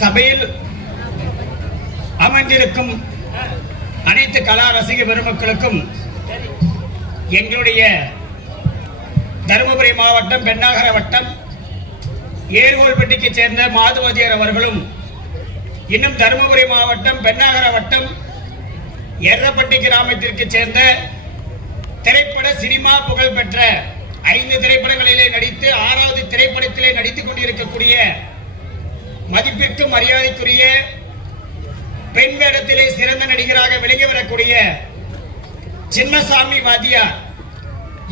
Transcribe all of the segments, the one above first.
சபையில் அமர்ந்திருக்கும் அனைத்து கலா ரசிக பெருமக்களுக்கும் எங்களுடைய தருமபுரி மாவட்டம் பெண்ணாகர வட்டம் ஏர்கோல்பட்டிக்கு சேர்ந்த மாதுவதியர் அவர்களும், இன்னும் தருமபுரி மாவட்டம் பெண்ணாகர வட்டம் எர்ரப்பட்டி கிராமத்திற்கு சேர்ந்த திரைப்பட சினிமா புகழ்பெற்ற 5 திரைப்படங்களிலே நடித்து 6வது திரைப்படத்திலே நடித்துக் கொண்டிருக்கக்கூடிய மதிப்பிற்கும் மரியாதைக்குரிய பெண் வேடத்திலே சிறந்த நடிகராக விளங்கி வரக்கூடிய சின்னசாமி வாத்தியார்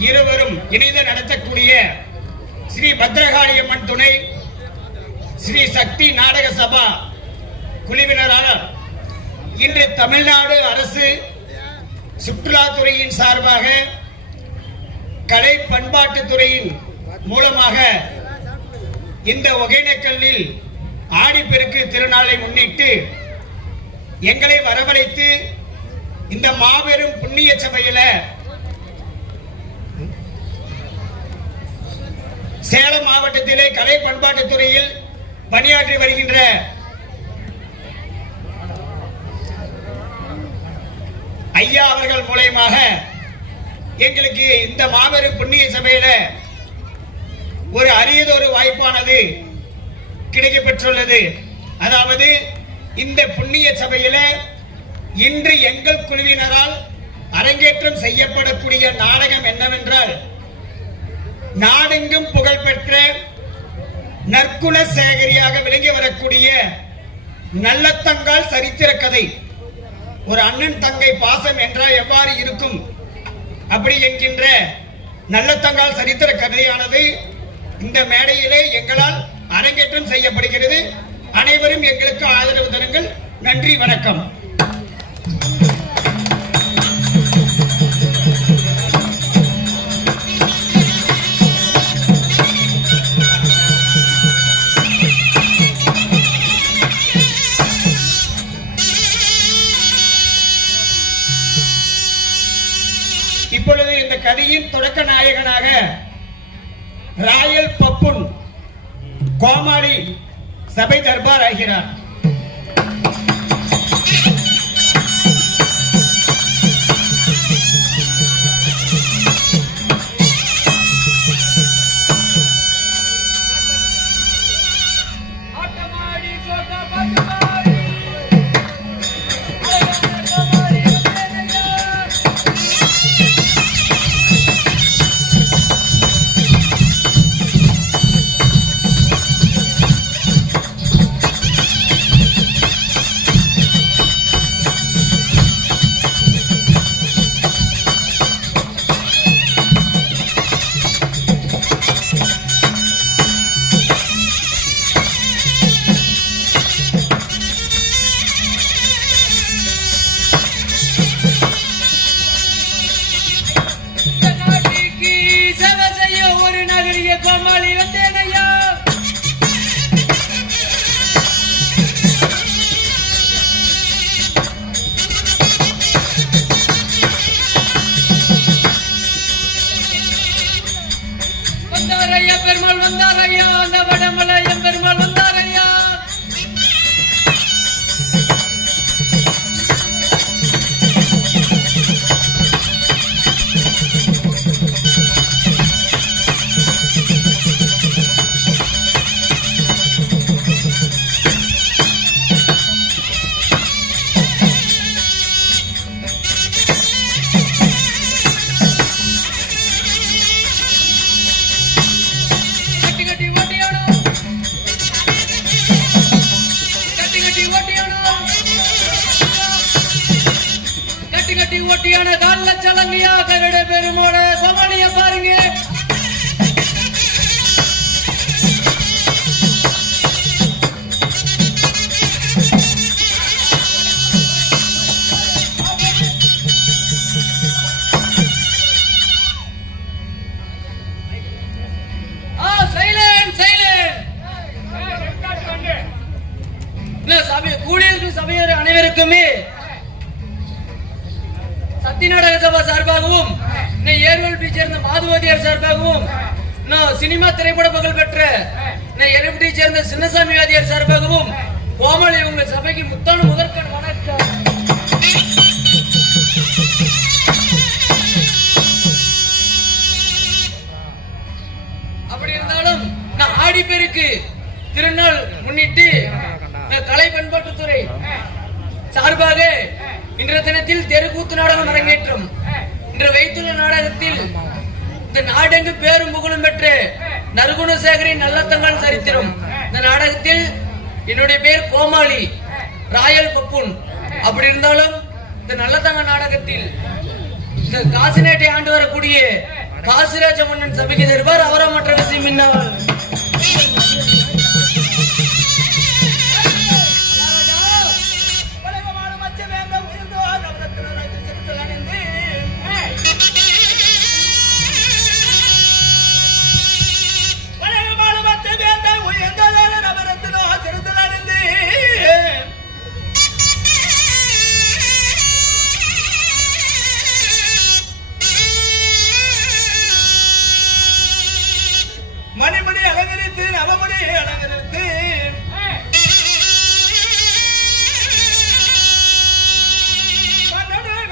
இருவரும் இணைந்து நடத்தக்கூடிய ஸ்ரீ பத்ரகாளியம்மன் துணை ஸ்ரீ சக்தி நாடக சபா குழுவினரால் இன்று தமிழ்நாடு அரசு சுற்றுலாத்துறையின் சார்பாக கலை பண்பாட்டுத்துறையின் மூலமாக இந்த ஒகேனக்கல்லில் ஆடிப்பெருக்கு திருநாளை முன்னிட்டு எங்களை வரவழைத்து இந்த மாபெரும் புண்ணிய சபையில சேலம் மாவட்டத்திலே கலை பண்பாட்டுத்துறையில் பணியாற்றி வருகின்ற ஐயா அவர்கள் மூலமாக எங்களுக்கு இந்த மாபெரும் புண்ணிய சபையில ஒரு அரியதொரு வாய்ப்பானது கிடைக்கப்பெற்றுள்ளது. அதாவது இந்த புண்ணிய சபையில இன்று எங்கள் குழுவினரால் அரங்கேற்றம் செய்யப்படக்கூடிய நாடகம் என்னவென்றால், நாடெங்கும் புகழ்பெற்ற நற்குண சேகரியாக விளங்கி வரக்கூடிய நல்லத்தங்கால் சரித்திர கதை. ஒரு அண்ணன் தங்கை பாசம் என்றால் எவ்வாறு இருக்கும் அப்படி என்கின்ற நல்லத்தங்கால் சரித்திர கதையானது இந்த மேடையிலே எங்களால் அரங்கேற்றம் செய்யப்படுகிறது. அனைவரும் எங்களுக்கு ஆதரவு தருங்கள். நன்றி, வணக்கம். இப்பொழுது இந்த கதையின் தொடக்க நாயகனாக ராயல் பப்புன் கோமாளி சபை தர்பார் ஆகிறார். பெருமாள் வந்தாரையா, அந்த வடமலை பெருமாள் வந்தாரையா. ஒட்டியான கால சலங்கையா கருட பெருமோட கோமாளிய பாருங்க. சபையோர் அனைவருக்குமே சக்தி நாடக சபா சார்பாகவும் ஏர்கோல்பட்டி சேர்ந்த மாதுவதியார் சார்பாகவும் சினிமா திரைப்பட புகழ் பெற்ற எர்ரப்பட்டி சேர்ந்த சின்னசாமி வாத்தியார் சார்பாகவும் அன்னைக்கு முத்தான முதற்கண் வணக்கம். அப்படி இருந்தாலும் நான் ஆடிப்பெருக்கு திருநாள் முன்னிட்டு கலை பண்பாட்டுத்துறை சார்பாக இன்றைய தினத்தில் தெருக்கூத்து நாடகம் அரங்கேற்றம். இன்று வைத்துள்ள நாடகத்தில் இந்த நாடெங்கு பேரும் புகழும் பெற்ற நறுகுணசேகரின் நல்லத்தங்கால் சரித்திரம். இந்த நாடகத்தில் என்னுடைய பேர் கோமாளி ராயல் பப்புன். அப்படி இருந்தாலும் இந்த நல்லத்தங்க நாடகத்தில் இந்த காசிநாட்டை ஆண்டு வரக்கூடிய காசிராஜ மன்னன் சபைக்கு தருவார். அவரா மற்ற விஷயம் என்னவா? மணிமணி அலங்கரித்து நவமணி அலங்கரித்து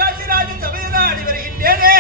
காசிராஜன் சபையில் ஆடி வருகின்றேனே.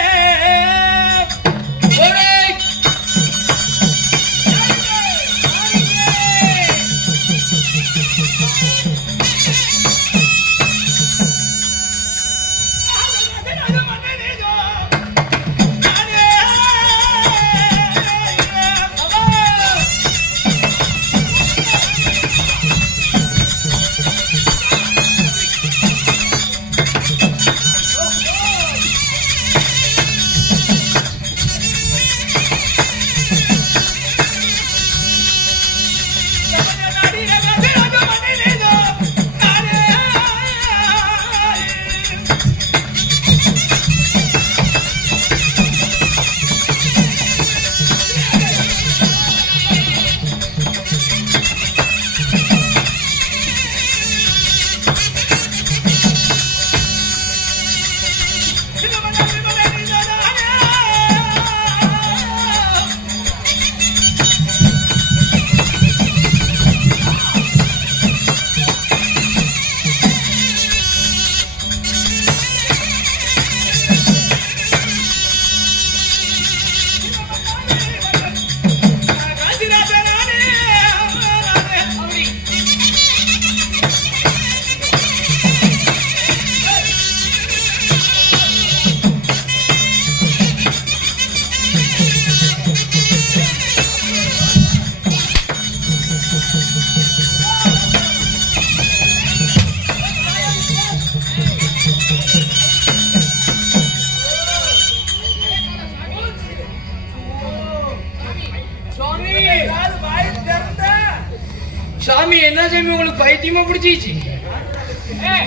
சாமி என்ன சாமி உங்களுக்கு பைத்தியமா பிடிச்சிச்சு?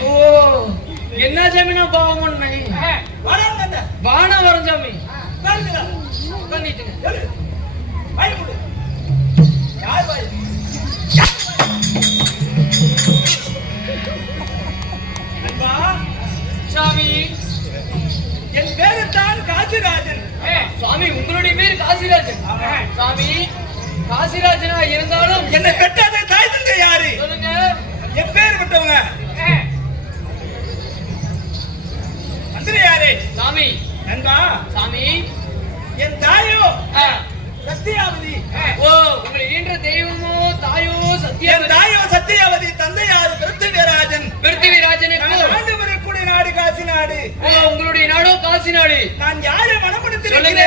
ஓ என்ன சாமி நான் பாவம் பண்ணேன். வானா வரும் சாமி. சாமி என் பேரு தான் காசிராஜன். சாமி உங்களுடைய பேர் காசிராஜன். சாமி காசிராஜனா இருந்தாலும் என்னை பெற்றது தாய் தந்தை யாரு? சொல்லுங்க. என் பேர் விட்டவங்க மந்திரி யாரு? சாமி நண்பா சாமி என் தாயோ சத்தியாவதி. ஓ உங்களை ஈன்ற தெய்வமோ தாயோ என் சத்தியாவதி. தாயோ சத்தியாவதி, தந்தை யாரு? பிருத்திவிராஜன். பிருத்திவிராஜனுக்கு ஆண்டு வரக்கூடிய நாடு காசி நாடு. ஓ உங்களுடைய நாடோ காசி நாடு. நான் யாரை மனப்படுத்தி சொல்லுங்க.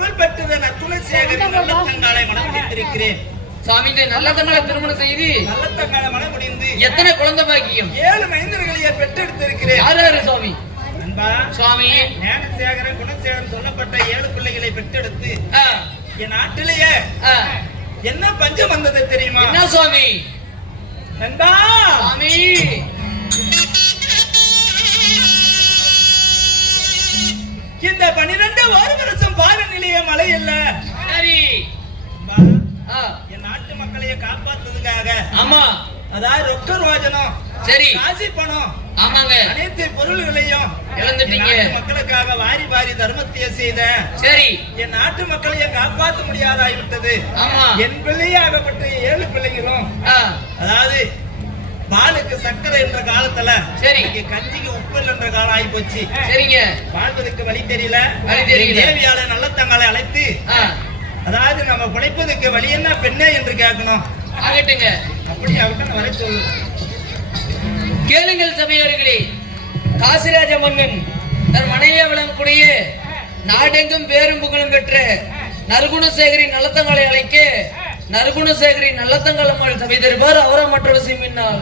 புகழ் பெற்ற நற்குணசேகரின் நல்லத்தங்காலை மனம் முடித்திருக்கிறேன். சாமி இந்த நல்லதங்களை திருமணம் செய்து நல்லத்தங்காலை மனம் முடிந்து எத்தனை குழந்தை பாக்கியம் 7 மைந்தர்களையே பெற்றெடுத்திருக்கிறேன். யார் யாரு சுவாமி? அன்பா சுவாமி ஞானசேகரன் குணசேகரன் சொல்லப்பட்ட 7 பிள்ளைகளை பெற்றெடுத்து ஆ, என் நாட்டிலேயே ஆ. என்ன பஞ்சம் வந்தது தெரியுமா? என்ன சுவாமி? நண்பா சுவாமி இந்த 12 ஒரு வருஷம் பார நிலைய மழை இல்ல. சரி. நண்பா, ஆ, என் நாட்டு மக்களையே காப்பாத்துறதுக்காக ஆமா அதாவது ரொக்க ரோஜனம் சரி. காசி பணம் ஆமாங்க அனைத்து பொருள்களையும் இழந்துட்டீங்க. என் நாட்டு மக்களுக்காக வாரி வாரி தர்மத்தையே செய்த சரி. என் நாட்டு மக்களையே காப்பாற்ற முடியாதாகிவிட்டது. ஆமா. என் பிள்ளையாகப்பட்ட 7 பிள்ளைகளும் ஆ, அதாவது பாலுக்கு சர்க்கரை என்ற காலத்துல சரி. இன்னைக்கு கஞ்சிக்கு உப்பு என்ற காலம் ஆகி போச்சு. சரிங்க. வாழ்வதற்கு வழி தெரியல. வழி தெரியல. தேவியால நல்ல தங்களை அழைத்து ஆ, அதாவது நம்ம பிழைப்பதற்கு வழி என்ன பெண்ணே என்று கேட்கணும். ஆகட்டுங்க. அப்படி அவட்ட வர சொல்லு. கேளுங்கள் சபையோர்களே. காசிராஜ மன்னன் தன் மனைவியா விளங்கக்கூடிய நாடெங்கும் பேரும் புகழும் பெற்ற நற்குணசேகரி நல்லத்தங்களை அழைக்க நற்குணசேகரி நல்லத்தங்கள் அம்மாள் சபை தருவார். அவரா மற்ற விஷயம் என்னால்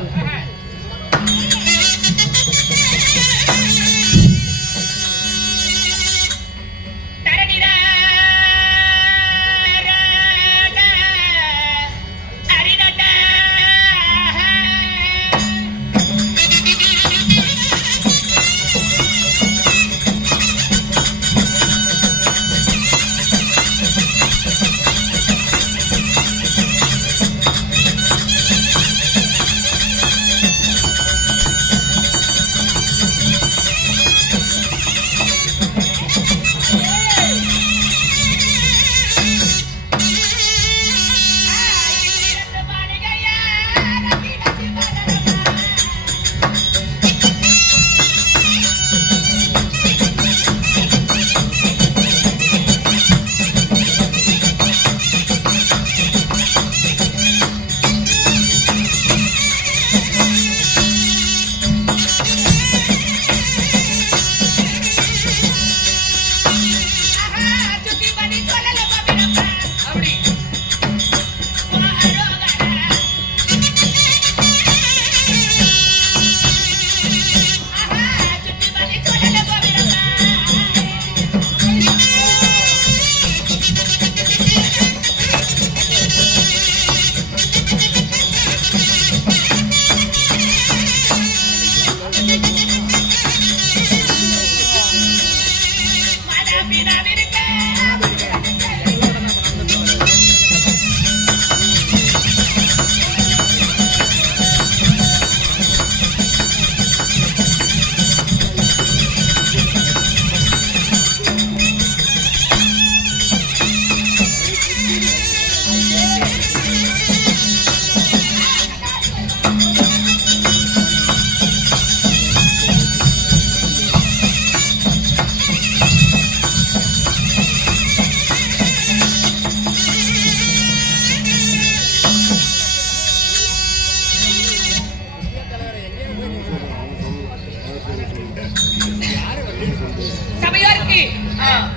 சபையோருக்கு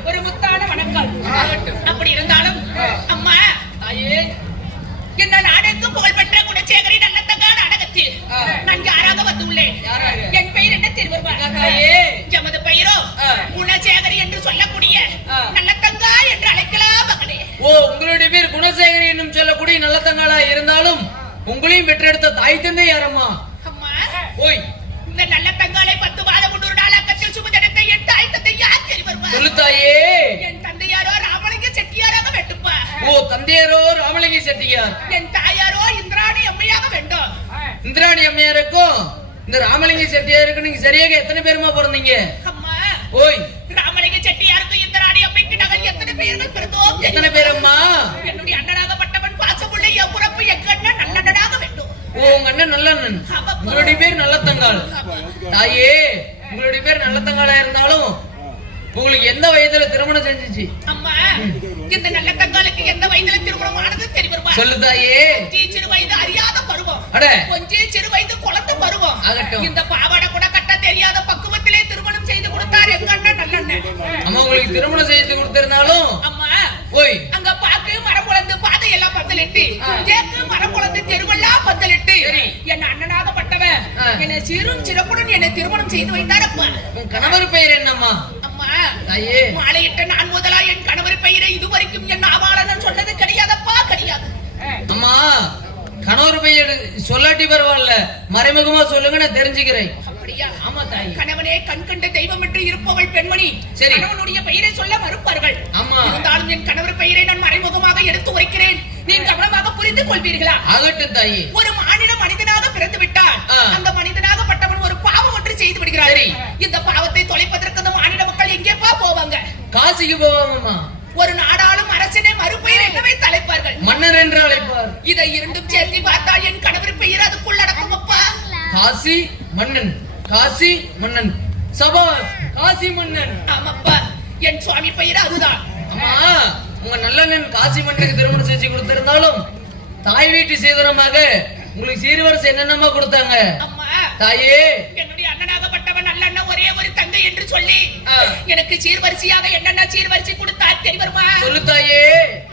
ஒரு முத்தான வணக்கம். அப்படி இருந்தாலும் அம்மா தாயே இந்த நாடெங்கும் புகழ்பெற்ற குணசேகரி நல்லத்தங்கான நாடகத்தில் நான் யாராக வந்துள்ளேன். யாராக? என் பெயர் என்ன தெரியுமா? தாயே எமது பெயரோ குணசேகரி என்று சொல்லக்கூடிய நல்லத்தங்கா என்று அழைக்கலாம் மகளே. ஓ, உங்களுடைய பேர் குணசேகரி என்னும் சொல்லக்கூடிய நல்லத்தங்காளா இருந்தாலும் உங்களையும் பெற்றெடுத்த தாய் தந்தை யாரம்மா? அம்மா ஓய், இந்த நல்லத்தங்காலை 10 மாதம் 3 நாள் அக்கத்தில் சுமந்தெடுத்த என் தாய் தந்தை யார் தெரியுமா? சொல்லு தாயே. என் தந்தையாரோ ராமலிங்க செட்டியாராக வேண்டுப்பா. ஓ, தந்தையாரோ ராமலிங்க செட்டியார், என் தாயாரோ இந்திராணி அம்மையாக வேண்டும். இந்திராணி அம்மையாருக்கும் இந்த ராமலிங்க செட்டியாருக்கும் நீங்க சரியாக எத்தனை பேருமா பிறந்தீங்க? அம்மா ஓய், ராமலிங்க செட்டியாருக்கு இந்திராணி அம்மைக்கு நாங்கள் எத்தனை பேர்கள் பிறந்தோம்? எத்தனை பேரம்மா? என்னுடைய அண்ணனாகப்பட்டவன் பாசமுள்ள என் உறப்பு எங்க அண்ணன் நல்லண்ணனாக வேண்டும். ஓ, உங்க அண்ணன் நல்ல அண்ணன். உங்களுடைய பேர் நல்லத்தங்காள். தாயே, உங்களுடைய பேர் நல்லத்தங்காளா இருந்தாலும் உங்களுக்கு எந்த வயதுல திருமணம் செஞ்சுச்சு? அம்மா இந்த நல்ல தங்காலுக்கு எந்த வயதுல திருமணம் ஆனது தெரியுமா? சொல்லு தாயே. சிறு வயது அறியாத பருவம், அட. கொஞ்சம் சிறு வயது குழந்தை பருவம். ஆகட்டும். இந்த பாவாடை கூட கட்ட தெரியாத பக்குவத்திலே திருமணம் செய்து கொடுத்தார் எங்க அண்ணன் நல்லண்ணன். அம்மா உங்களுக்கு திருமணம் செய்து கொடுத்திருந்தாலும் அம்மா வைத்து தேக்கு மரம் குளத்து தெருவெல்லாம் பந்தலிட்டு என் அண்ணனாகப்பட்டவன் என்னை சீரும் சிறப்புடன் என்னை திருமணம் செய்து வைத்தார் அப்பா. உன் கணவர் பெயர் என்னம்மா? அம்மா தாயே, மாலையிட்ட நான் முதலா என் கணவர் பெயரை இதுவரைக்கும் என் ஆவாளன் சொன்னது கிடையாதப்பா, கிடையாது. அம்மா கணவர் பெயர் சொல்லாட்டி பரவாயில்ல, மறைமுகமா சொல்லுங்க, நான் தெரிஞ்சுக்கிறேன். அப்படியா? ஆமா தாய். கணவனே கண் கண்ட தெய்வம் என்று இருப்பவள் பெண்மணி. சரி. கணவனுடைய பெயரை சொல்ல மறுப்பார்கள். ஆமா. இருந்தாலும் என் கணவர் பெயரை நான் மறைமுகமாக எடுத்து உரைக்கிறேன். நீ கவனமாக புரிந்து கொள்வீர்களா? ஆகட்டும் தாயே. ஒரு மானிட மனிதனாக பிறந்து விட்டால் அந்த மனிதனாகப்பட்டவன் ஒரு பாவம் ஒன்று செய்து விடுகிறார். சரி. இந்த பாவத்தை தொலைப்பதற்கு அந்த மானிட மக்கள் எங்கேப்பா போவாங்க? காசிக்கு போவாங்கம்மா. ஒரு நாடாளும் அரசனை மறுபெயர் என்னவே தலைப்பார்கள். மன்னர் என்று அழைப்பார். இதை இரண்டும் சேர்த்து பார்த்தால் என் கணவர் பெயர் அதுக்குள் அடக்கும் அப்பா. காசி மன்னன், காசி மன்னன், சபாஸ் காசி மன்னன். ஆமாப்பா, என் சுவாமி பெயர் அதுதான். அம்மா உங்க நல்லண்ணன் காசி மன்னனுக்கு திருமணம் செஞ்சு கொடுத்திருந்தாலும் தாய் வீட்டு சீதனமாக உங்களுக்கு சீர்வரிசை என்னென்னமா கொடுத்தாங்க? அம்மா தாயே, என்னுடைய அண்ணனாகப்பட்டவன் நல்லண்ணன் ஒரே ஒரு தங்கை என்று சொல்லி எனக்கு சீர்வரிசையாக என்னென்ன சீர்வரிசை கொடுத்தார் தெரியுமா? சொல்லு தாயே.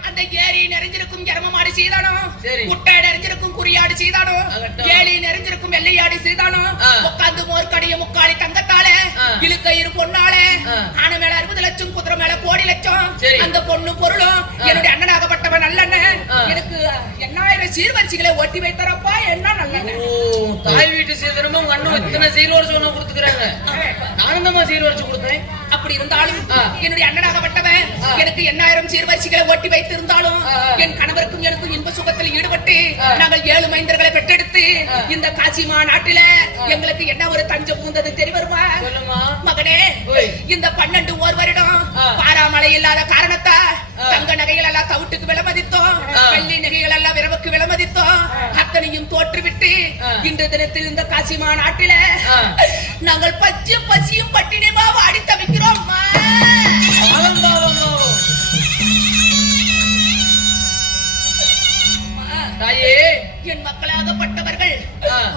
அந்த ஏரி நிறைஞ்சிருக்கும் எருமமாடு சீதானோ, சரி. குட்டை நிறைஞ்சிருக்கும் குறியாடு சீதானோ, ஆகட்டும். ஏலி நிறைஞ்சிருக்கும் வெள்ளையாடு சீதானோ, உட்கார்ந்து மோர்க்கடைய முக்காளி தங்கத்தாலே, இழுக்கயிறு பொண்ணாலே, ஆன மேல 60 லட்சம், குதிரை மேல 1 கோடி லட்சம், சரி. அந்த பொண்ணு பொருளும் என்னுடைய அண்ணனாகப்பட்டவன் நல்லண்ணன் எனக்கு 8000 சீர்வரிசைகளை ஓட்டி வைத்தாரப்பா. என்ன நல்லண்ணன். ஓ, தாய் வீட்டு சீதனமும் உங்க அண்ணன் இத்தனை சீர்வரிசை ஒண்ணு கொடுத்துக்கிறாங்க. நானும் தான் சீர்வரிசை கொடுத்தேன். அப்படி இருந்தாலும் என்னுடைய அண்ணனாகப்பட்டவன் எனக்கு 8000 சீர்வரிசைகளை ஓட்டி வைத்திருந்தாலும் என் கணவருக்கும் எனக்கும் இன்ப சுகத்தில் ஈடுபட்டு நாங்கள் 7 மைந்தர்களை பெற்றெடுத்து இந்த காசிமா நாட்டில எங்களுக்கு என்ன ஒரு தஞ்சம் பூந்தது தெரியுமா? சொல்லுமா மகனே, இந்த 12 ஓர் வருடம் பாராமழை இல்லாத காரணத்தா தங்க நகைகள் எல்லாம் தவிட்டுக்கு விலமதித்தோம், வெள்ளி நகைகள் எல்லாம் விரவுக்கு விலமதித்தோம், அத்தனையும் தோற்றுவிட்டு இன்று தினத்தில் இந்த காசிமா நாட்டில நாங்கள் பசியும் பட்டினியுமா வாடி தவிக்கிறோம். தாயே, என் மக்களாகப்பட்டவர்கள்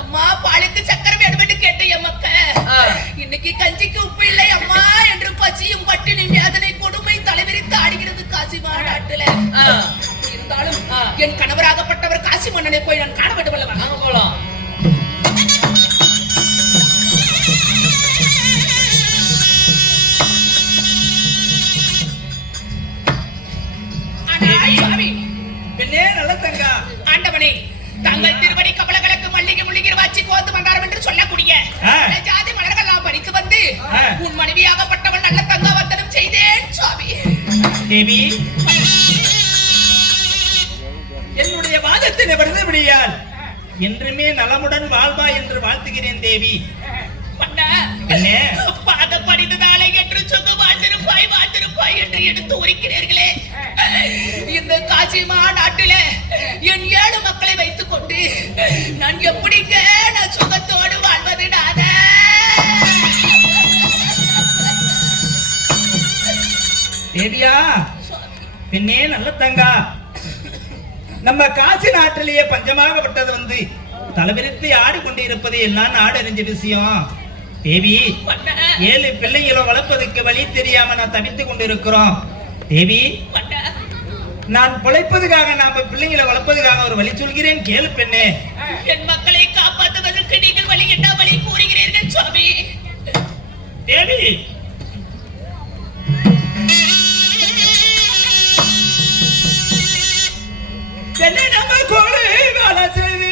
அம்மா பாலுக்கு சக்கரை வேணும் என்று கேட்ட என் மக்க இன்னைக்கு கஞ்சிக்கு உப்பு இல்லை அம்மா என்று பசியும் பட்டினி வேதனை கொடுமை தலைவிரித்து ஆடுகிறது காசிமா நாட்டுல. இருந்தாலும் என் கணவராகப்பட்டவர் காசி மன்னனை போய் நான் காண வேண்டும் அல்லவா? நாங்க போலாம். பெண்ணே நல்ல தங்கா, ஆண்டவனே, தங்கள் திருவடி கமலங்களுக்கு மல்லிகை முள்ளிகை வாச்சி கோந்து மந்தாரம் என்று சொல்லக்கூடிய ஜாதி மலர்கள்லாம் பறித்து வந்து உன் மனைவியாகப்பட்டவள் நல்ல தங்க வந்தனம் செய்தேன் சுவாமி. தேவி, என்னுடைய வாதத்தினை வருந்தபடியால் என்றுமே நலமுடன் வாழ்வா என்று வாழ்த்துகிறேன் தேவி. பாதப்படினாலே என்று சொந்த வாழ்ந்திருப்பாய் என்று எடுத்து உரைக்கிறீர்களே. இந்த காசிமா நாட்டில என் 7 மக்களை வைத்துக் கொண்டு நான் எப்படிங்க நான் சுகத்தோடு வாழ்வது? தேவியா, பெண்ணே நல்ல தங்கா, நம்ம காசி நாட்டிலேயே பஞ்சமாகப்பட்டது வந்து தலைவிரித்து ஆடிக்கொண்டு இருப்பது எல்லாம் நாடு அறிஞ்ச விஷயம். தேவி, 7 பிள்ளைகளை வளர்ப்பதற்கு வழி தெரியாம நான் தவித்துக் கொண்டிருக்கிறோம். தேவி, நான் பிழைப்பதுக்காக நாம பிள்ளைங்களை வளர்ப்பதுக்காக ஒரு வழி சொல்கிறேன், கேளு பெண்ணே. என் மக்களை காப்பாற்றுவதற்கு நீங்கள் வழி என்ன வழி கூறுகிறீர்கள் சுவாமி? தேவி, பெண்ணே நம்ம கோழி வேலை செய்து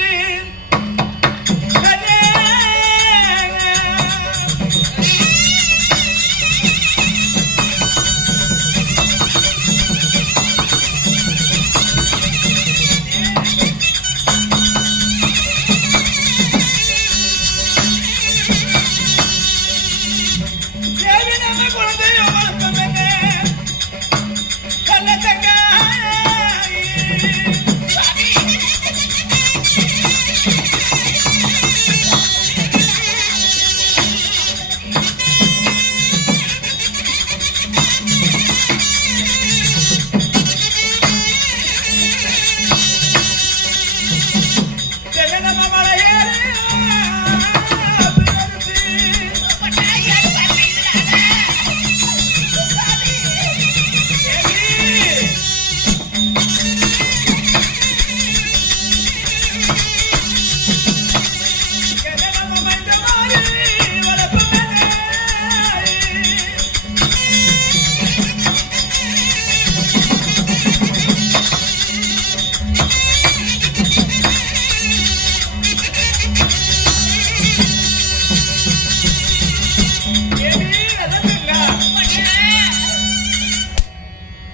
தேவி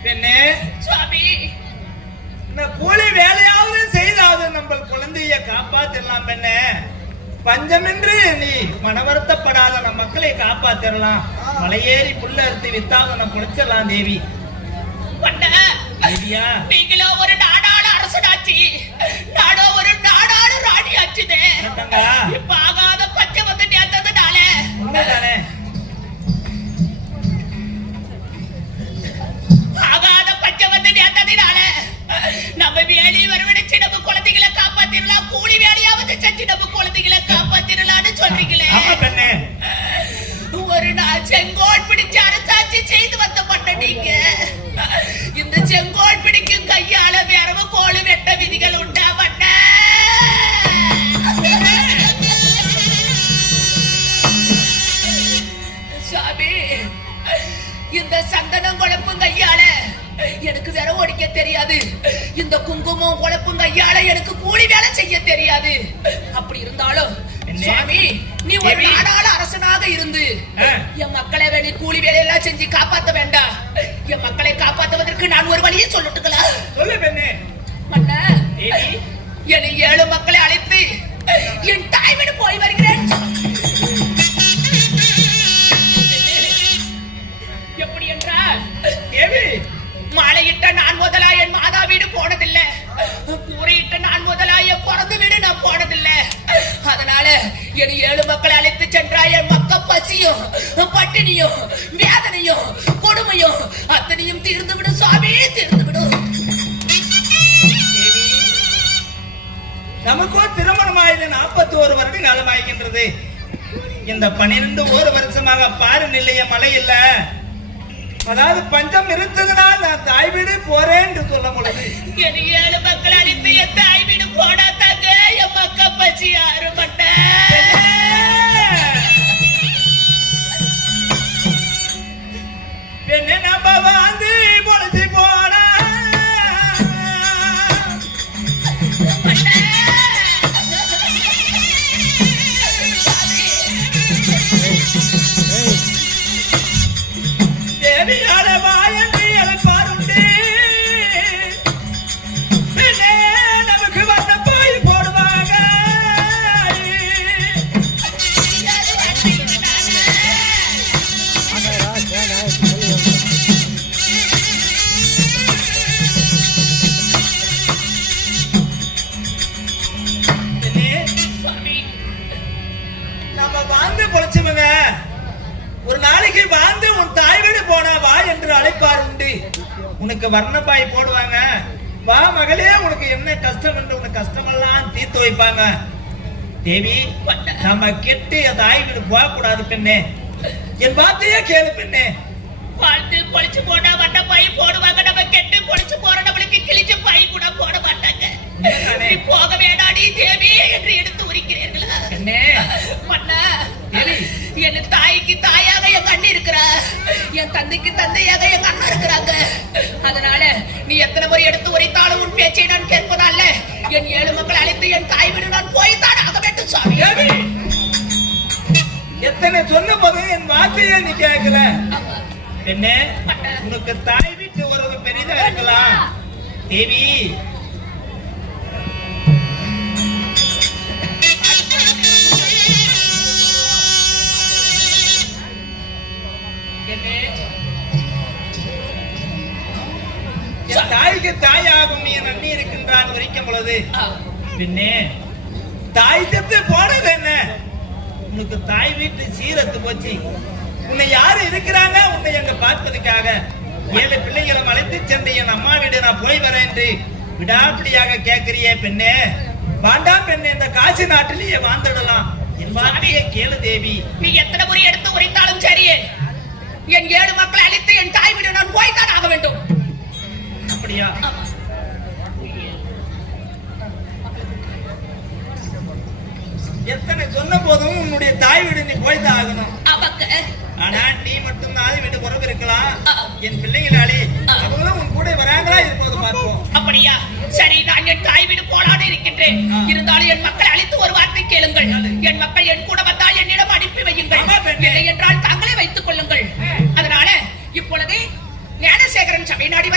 பெண்ணே, சுவாமி இந்த கூலி வேலையாவது செய்தாவது நம்ம குழந்தைய காப்பாத்திடலாம் பெண்ணே. பஞ்சமின்றி நீ மனவருத்தப்படாத நம் மக்களை காப்பாத்திடலாம். மலையேறி புல்ல அறுத்து வித்தாவது நம்ம குளிச்சிடலாம் தேவி. தேவியா, நீங்களோ ஒரு நாடாள அரசனாச்சு, நாடோ ஒரு நாடாள ராணி ஆச்சுது. இப்ப ஆகாத பச்சை வந்து நேர்ந்ததுனால உண்மைதானே? ஆகாத பச்சை வந்து நேர்ந்ததுனால நம்ம வேலையை வரவழைச்சு நம்ம குழந்தைகளை காப்பாத்திரலாம், கூலி வேலையாவது செஞ்சு நம்ம குழந்தைகளை காப்பாத்திரலாம்னு சொல்றீங்களே. ஒரு நாள் செங்கோல் பிடிச்சு அரசாட்சி செய்து வந்த பண்ண நீங்க இந்த செங்கோல் பிடிக்கும் கையால வேறவ கோழு வெட்ட விதிகள் உண்டா பண்ண? சாமி, இந்த சந்தனம் குழப்பும் கையால எனக்கு வேற ஒடிக்க தெரியாது, இந்த குங்குமம் குழப்பும் கையால எனக்கு கூலி வேலை செய்ய தெரியாது. அப்படி இருந்தாலும் சுவாமி, நீ ஒரு நாடாள அரசனாக இருந்து என் மக்களை வேணி கூலி வேலையெல்லாம் செஞ்சு காப்பாற்ற வேண்டாம். என் மக்களை காப்பாற்றுவதற்கு நான் ஒரு வழியை சொல்லட்டுங்களா? சொல்லு பெண்ணே. மன்னா, என்னை 7 மக்களை அழைத்து என் தாய் வீடு போய் வருகிறேன். எப்படி என்றால் தேவி, மாலையிட்ட நான் முதலா என் மாதா வீடு போனதில்லை, கூரையிட்ட நான் முதலா என் பிறந்த வீடு நான் போனதில்லை. அதனால என் 7 மக்களை அழைத்து சென்றா என் மக்க பசியும் பட்டினியும் வேதனையும் கொடுமையும் அத்தனையும் தீர்ந்து விடும் சுவாமி, தீர்ந்து விடும். நமக்கோ திருமணமாயின 41 வருட காலமாகின்றது. இந்த 12 வருஷமாக பாரு நிலைய மழை இல்ல. அதாவது பஞ்சம் இருந்ததுனால் நான் தாய் வீடு போறேன் என்று சொல்ல முடியாது. என் 7 மக்கள் அழைத்து என் தாய் வீடு போனாதாங்க என் மக்க பசி யாரு பட்ட. என்ன நம்ம வந்து பொழுது போன தேவியார வாயன்றி அழைப்பாருண்டு. நமக்கு வந்த பாய் போடுவாங்க. நம்ம வாழ்ந்து பொழைச்சவங்க ஒரு நாளைக்கு வாழ்ந்து உன் தாய் வீடு போனா வா என்று அழைப்பார் உண்டு. உனக்கு வர்ணப்பாய் போடுவாங்க. வா மகளே, உனக்கு என்ன கஷ்டம் என்று உனக்கு கஷ்டமெல்லாம் தீர்த்து வைப்பாங்க. தேவி, நம்ம கெட்டு அந்த தாய் வீடு போக கூடாது பெண்ணே. என் வார்த்தையே கேளு பெண்ணே. வாழ்ந்து பொழிச்சு போனா வட்ட பை போடுவாங்க, நம்ம கெட்டு பொழிச்சு போற நம்மளுக்கு கிழிச்ச பை கூட போட மாட்டாங்க. நீ போக வேண்டாடி தேவி என்று எடுத்து உரிக்கிறீர்களா? மன்னா, என் தாய்க்கு தாயாக என் அண்ணி இருக்கிற, என் தந்தைக்கு தந்தையாக என் அண்ணா இருக்கிறாங்க. அதனால நீ எத்தனை முறை எடுத்து உரைத்தாலும் உன் பேச்சை நான் கேட்பதால என் 7 மக்கள் அழைத்து என் தாய் வீடு நான் போய்தான் ஆக வேண்டும் சுவாமி. எத்தனை சொன்ன போது என் வார்த்தையே நீ கேட்கல. என்ன உனக்கு தாய் வீட்டு உறவு பெரிதா இருக்கலாம் தேவி. தாய்க்கு தாயாகும் நீ நன்னி இருக்கின்றான் வரைக்கும் பொழுது பின்னே தாய் செத்து போனது என்ன? உனக்கு தாய் வீட்டு சீரத்து போச்சு. உன்னை யாரு இருக்கிறாங்க உன்னை அங்க பார்ப்பதுக்காக? 7 பிள்ளைகளை அழைத்து சென்று என் அம்மா வீடு நான் போய் வரேன் என்று விடாப்பிடியாக கேட்கிறியே பெண்ணே. வாண்டாம் பெண்ணே, இந்த காசி நாட்டிலேயே வாழ்ந்துடலாம். என் வார்த்தையை கேளு தேவி. நீ எத்தனை முறை எடுத்து உரைத்தாலும் சரியே, என் 7 மக்களை அழைத்து என் தாய் வீடு நான் போய்தான் ஆக வேண்டும். அப்படியா? எத்தனை சொன்ன போதும் உன்னுடைய தாய் வீடு நீ போய்தான் ஆகணும். ஆனா நீ மட்டும் தாய் வீடு உறவு இருக்கலாம். என் பிள்ளைங்களாலே அவங்களும் உன் கூட வராங்களா இருப்பது பார்ப்போம். அப்படியா? சரி, நான் என் தாய் வீடு போலான்னு இருக்கின்றேன். இருந்தாலும் என் மக்களை அழைத்து ஒரு வார்த்தை கேளுங்கள். என் மக்கள் என் கூட வந்தால் என்னிடம் அனுப்பி வையுங்கள். இல்லை என்றால் தாங்களே வைத்துக் கொள்ளுங்கள். அதனால இப்பொழுது ஞானசேகரன் சபை நாடி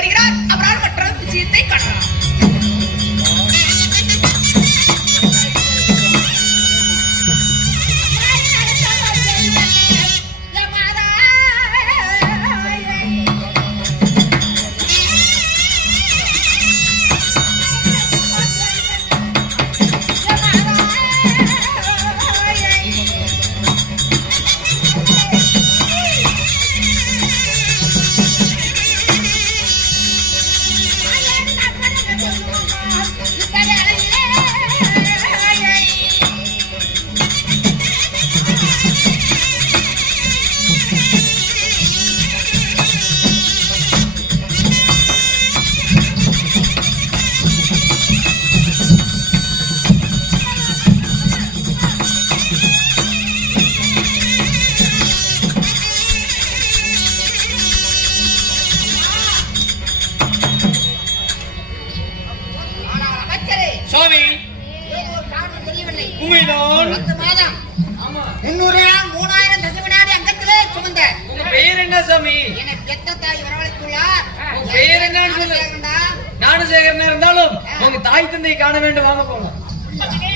ஞானசேகரனா இருந்தாலும் உங்க தாய் தந்தையை காண வேண்டும், வாங்க போகலாம். மகனே,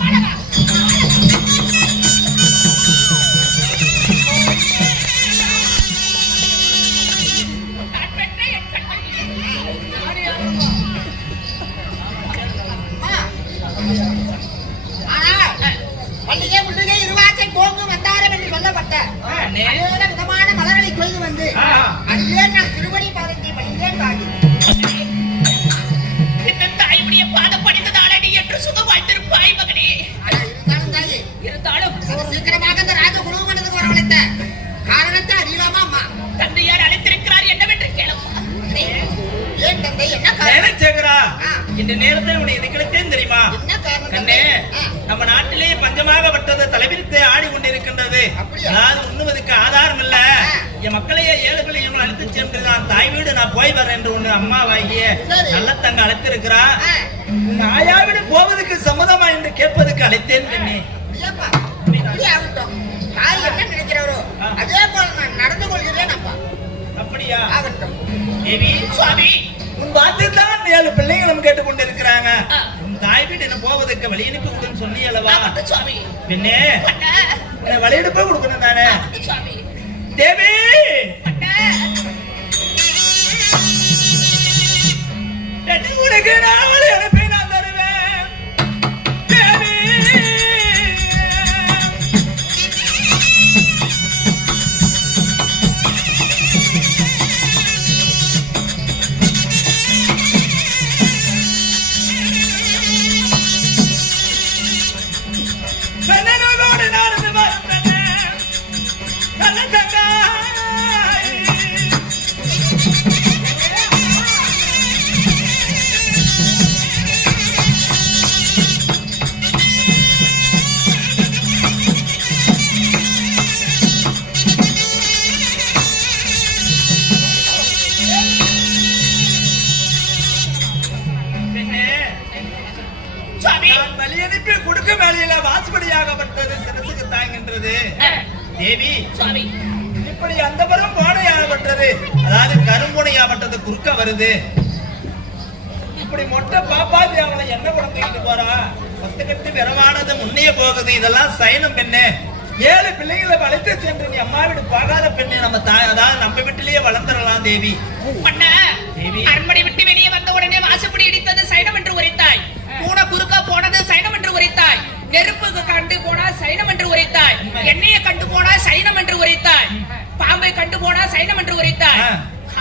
வாடா. நான் பெற்ற என் பள்ளியே முள்ளுகை இருவாசை போங்கு வந்தாரம் என்று சொல்லப்பட்ட அநேக விதமான மலர்களை கொய்து வந்து அதிலே நான் திருவடி பாதத்தை பணிந்தேன் தாண்டி இந்த தாயுடைய பாதம் படித்ததாலடி என்று சுகமாய்த்திருப்பாய் மகனே. இருந்தாலும் தாயே, இருந்தாலும் சீக்கிரமாக இந்த ராஜ குழுவு மனதுக்கு வரவழைத்த காரணத்தை அறியலாமா அம்மா? தந்தையார் அழைத்திருக்கிறார் என்னவென்று கேளம்மா. ஏன் தந்தை, என்ன காரணம்? ஞானசேகரா, இந்த நேரத்தில் உனக்கு இது கிடைத்தேன் தெரியுமா? என்ன காரணம் கண்ணே, தந்தை? நம்ம நாட்டிலே பஞ்சமாகப்பட்டது தலைவிரித்து ஆடி கொண்டிருக்கின்றது. அப்படியா? அதாவது உண்ணுவதற்கு ஆதாரம் இல்ல. என் மக்களையே ஏழு பிள்ளைகளும் அழைத்து சென்று நான் தாய் வீடு நான் போய் வரேன் என்று ஒண்ணு அம்மாவாகிய சரி. நல்ல தங்க அழைத்திருக்கிறா. உன் ஆயாவிடு போவதற்கு சம்மதமா என்று கேட்பதற்கு அழைத்தேன் கண்ணே. ஐயப்பா, இப்படி ஆகட்டும். தாய் என்ன நினைக்கிறாரோ அதே போல நான் நடந்து கொள்கிறேன் அப்பா. அப்படியா? ஆகட்டும். தேவி, சுவாமி, உன் வார்த்தைதான் ஏழு பிள்ளைகளும் கேட்டுக்கொண்டிருக்கிறாங்க. ஆ. உன் தாய் வீடு என்ன போவதற்கு வழி அனுப்பி விடுன்னு சொன்னியல்லவா? ஆகட்டும் சுவாமி. பின்னே அண்ணா, உன்னை வழி அனுப்பி கொடுக்கணும் தானே. ஆகட்டும் சுவாமி. தேவி, அண்ணா, உனக்கு நான் வழி அனுப்பி நான் தருவேன். தேவி, கண்ணனோடு நடந்து வந்தேன். நல்ல தங்காய். பெண்ணே, சுவாமி. நான் வழி அனுப்பி கொடுக்க வேலையில வாசுபடியாகப்பட்டது சிரசுக்கு தாங்கின்றது. தேவி, சுவாமி, இப்படி அந்த பரம் கோடையாகப்பட்டது, அதாவது கரும்புனையாகப்பட்டது குறுக்க வருது. இப்படி மொட்டை பாப்பாத்தி அவளை என்ன குழந்தைகிட்டு போறா? ஒத்துக்கிட்டு விரவானது முன்னே போகுது. இதெல்லாம் சயனம் பெண்ணே. ஏழு பிள்ளைகளை வளர்த்து சென்று நீ அம்மா வீடு போகாத பெண்ணே. நம்ம தாய், அதாவது நம்ம வீட்டிலேயே வளர்ந்துடலாம் தேவி. அண்ணா, தேவி. அரண்மனை விட்டு வெளியே வந்த உடனே வாசப்படி இடித்தது சைனம் என்று உரைத்தாய். பூனை குறுக்க போனது சைனம் என்று உரைத்தாய். நெருப்புக்கு கண்டு போனா சைனம் என்று உரைத்தாய். எண்ணெயை கண்டு போனா சைனம் என்று உரைத்தாய். பாம்பை கண்டு போனா சைனம் என்று உரைத்தாய். ஆ.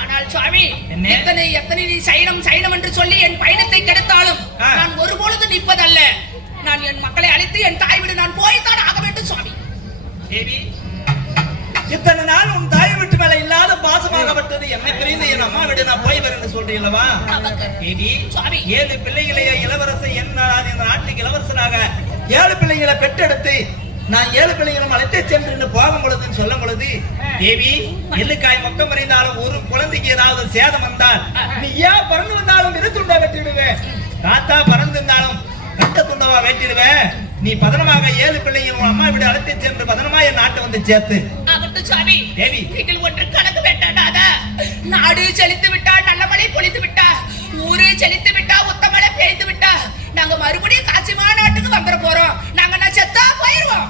ஆனால் சுவாமி, என்ன? எத்தனை எத்தனை நீ சைனம் சைனம் என்று சொல்லி என் பயணத்தை கெடுத்தாலும் ஆ. நான் ஒருபொழுது நிற்பதல்ல. நான் என் மக்களை அழைத்து என் தாய் வீடு நான் போய்த்தான் ஆக வேண்டும் சுவாமி. தேவி, இத்தனை நாள் உன் தாய் வீட்டு மேல இல்லாத பாசமாகப்பட்டது என்னை பிரிந்து என் அம்மா வீடு நான் போய் வரேன்னு சொல்றீங்களவா? ஆமாங்க. தேவி, சுவாமி. ஏழு பிள்ளைகளையே இளவரசன் என்னால் இந்த நாட்டுக்கு இளவரசனாக ஏழு பிள்ளைகளை பெற்றெடுத்து நான் ஏழு பிள்ளைகளும் அழைத்து சென்று போகும் பொழுதுன்னு சொல்லும் பொழுது, தேவி, எள்ளுக்காய் மொக்கம் மறைந்தாலும் ஒரு குழந்தைக்கு ஏதாவது சேதம் வந்தால் நீ ஏன் பறந்து வந்தாலும் இது துண்டா வெட்டிடுவேன். காத்தா பறந்து இருந்தாலும் கட்ட துண்டவா வெட்டிடுவேன். நீ பதனமாக ஏழு பிள்ளைகள் உன் அம்மா வீடு அழைத்து சென்று பதனமா என் நாட்டை வந்து சேர்த்து. ஆகட்டும் சுவாமி. தேவி. இதில் ஒன்று கணக்கு வேண்டாடாதா? நாடு செழித்து விட்டா, நல்ல மழை பொழித்து விட்டா, ஊரு செழித்து விட்டா, உத்த மழை பெய்து விட்டா, நாங்க மறுபடியும் காட்சி மாநாட்டுக்கு வந்துட போறோம். நாங்க நான் செத்தா போயிருவோம்.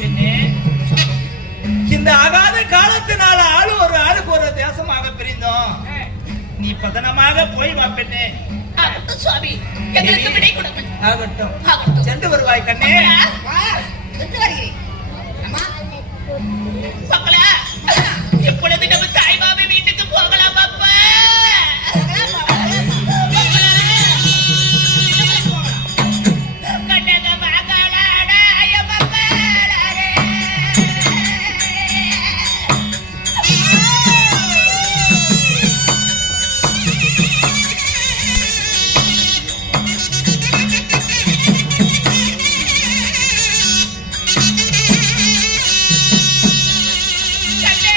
பெண்ணே, இந்த ஆகாத காலத்தினால ஒரு ஆளுக்கு ஒரு தேசமாக பிரிந்தோம். நீ பதனமாக போய் வா பெண்ணே. ஆகட்டும் சுவாமி, எங்களுக்கு விடை கொடுங்கள். ஆகட்டும், ஆகட்டும். சென்று வருவாய் கண்ணே. சென்று வருகிறேன் அம்மா. மக்களா, இப்பொழுது நம்ம தாய் மாமி வீட்டுக்கு போகலாம் அப்பா. கண்ணக மகளாடா, ஐய மக்களாரே. கண்ணே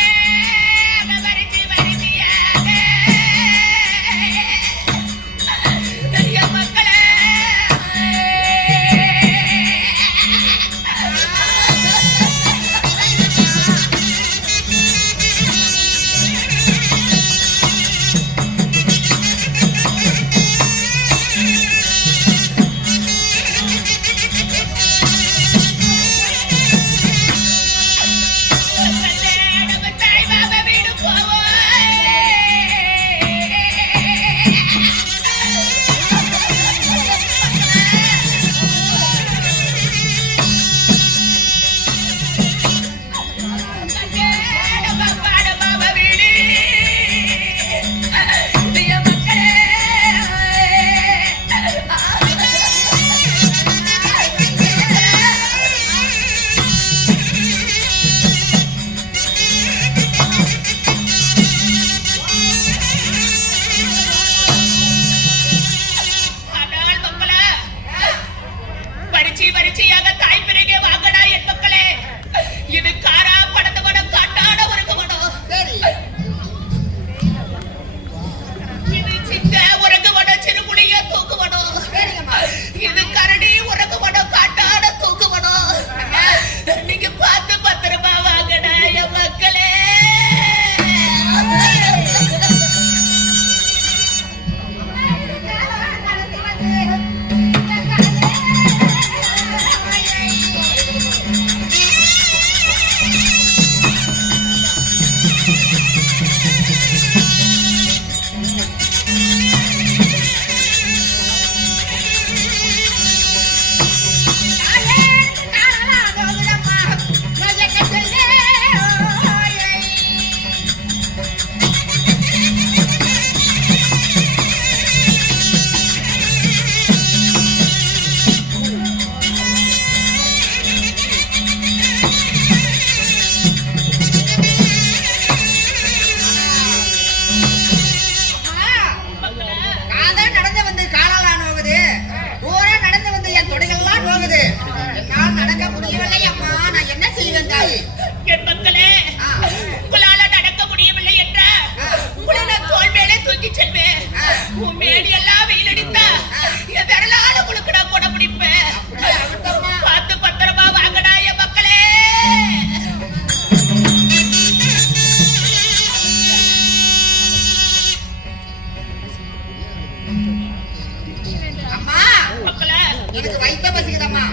எனக்கு வயித்த பசிக்குதம்மா.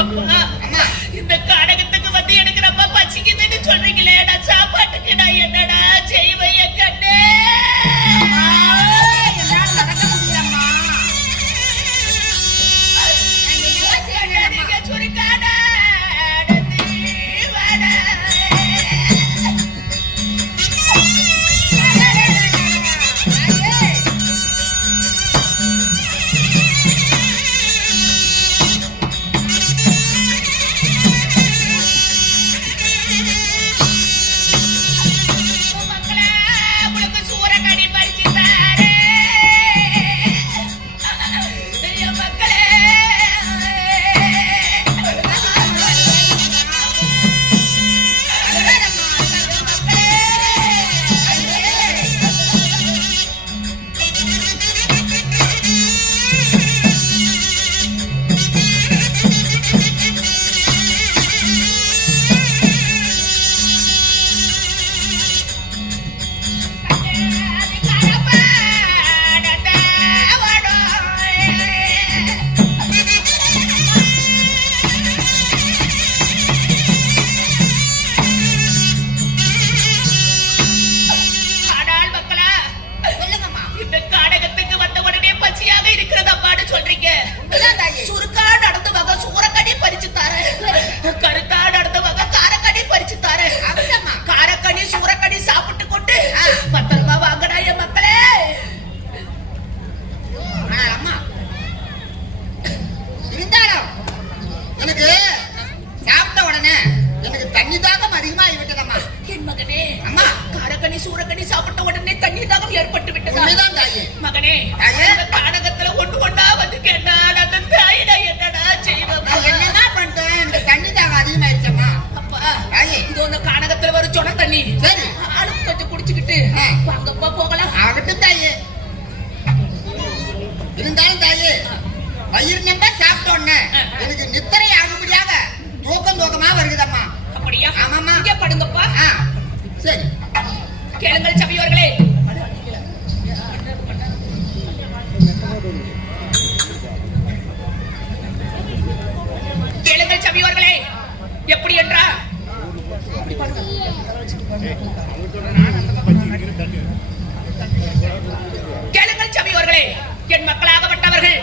அப்பா, அம்மா இந்த காடகத்துக்கு வந்து எனக்கு ரொம்ப பசிக்குதுன்னு சொல்றீங்களே, நான் சாப்பாட்டுக்கு நான் என்னடா செய்வேன் என் கண்ணே? என்னால நடக்க முடியலம்மா. நீங்க சுருக்காடா நடந்து வாடா. மக்களே, உங்களுக்கு சூரக்கடி பறிச்சு தாரேன். என் மக்களே, ஆனால் மக்களா, சொல்லுங்கம்மா. இந்த காடகத்துக்கு வந்த உடனே பசியாக இருக்கிறதம்மான்னு சொல்றீங்க. உண்மைதான் தாயே. சுருக்கா நடந்து வக சூரக்கடி பறிச்சு தாரேன். கருத்தா நடந்து வக காரக்கடி பறிச்சு தாரேன். அவசரமா. காரக்கடி சூரக்கடி சாப்பிட்டு கொண்டு பத்திரமா வாங்கடா என் மக்களே. ஆனால் அம்மா, இருந்தாலும் எனக்கு சாப்பிட்ட உடனே எனக்கு தண்ணி தாகம் அதிகமாகி விட்டதம்மா. என் மகனே, அம்மா. காரக்கனி சூரக்கனி சாப்பிட்ட உடனே தண்ணி தாகம் ஏற்பட்டு விட்டதா? உண்மைதான் தாயே. மகனே, தாயே. அந்த காடகத்துல ஒண்ணா வந்து கேட்டான். அந்த தாயிட என்னடா செய்வேன்? நான் என்னதான் பண்ணிட்டேன், எனக்கு தண்ணி தாகம் அதிகமாயிடுச்சம்மா. அப்பா, தாயே. இது அந்த கானகத்துல வரும் சொன்ன தண்ணி. சரி. ஆளும் கொஞ்சம் குடிச்சுக்கிட்டு ஆ. வாங்கப்பா போகலாம். ஆகட்டும் தாயே. இருந்தாலும் தாயே, வயிறு நம்ப சாப்பிட்ட உடனே எனக்கு நித்திரை ஆகும்படியாக தூக்கமா வருகுதம்மா. அப்படியா? ஆமாம்மா. இங்கே படுங்கப்பா. ஆ, சரி. கேளுங்கள் சபையோர்களே. கேளுங்கள் சபையோர்களே. எப்படி என்றா கேளுங்கள் சபையோர்களே, என் மக்களாகப்பட்டவர்கள்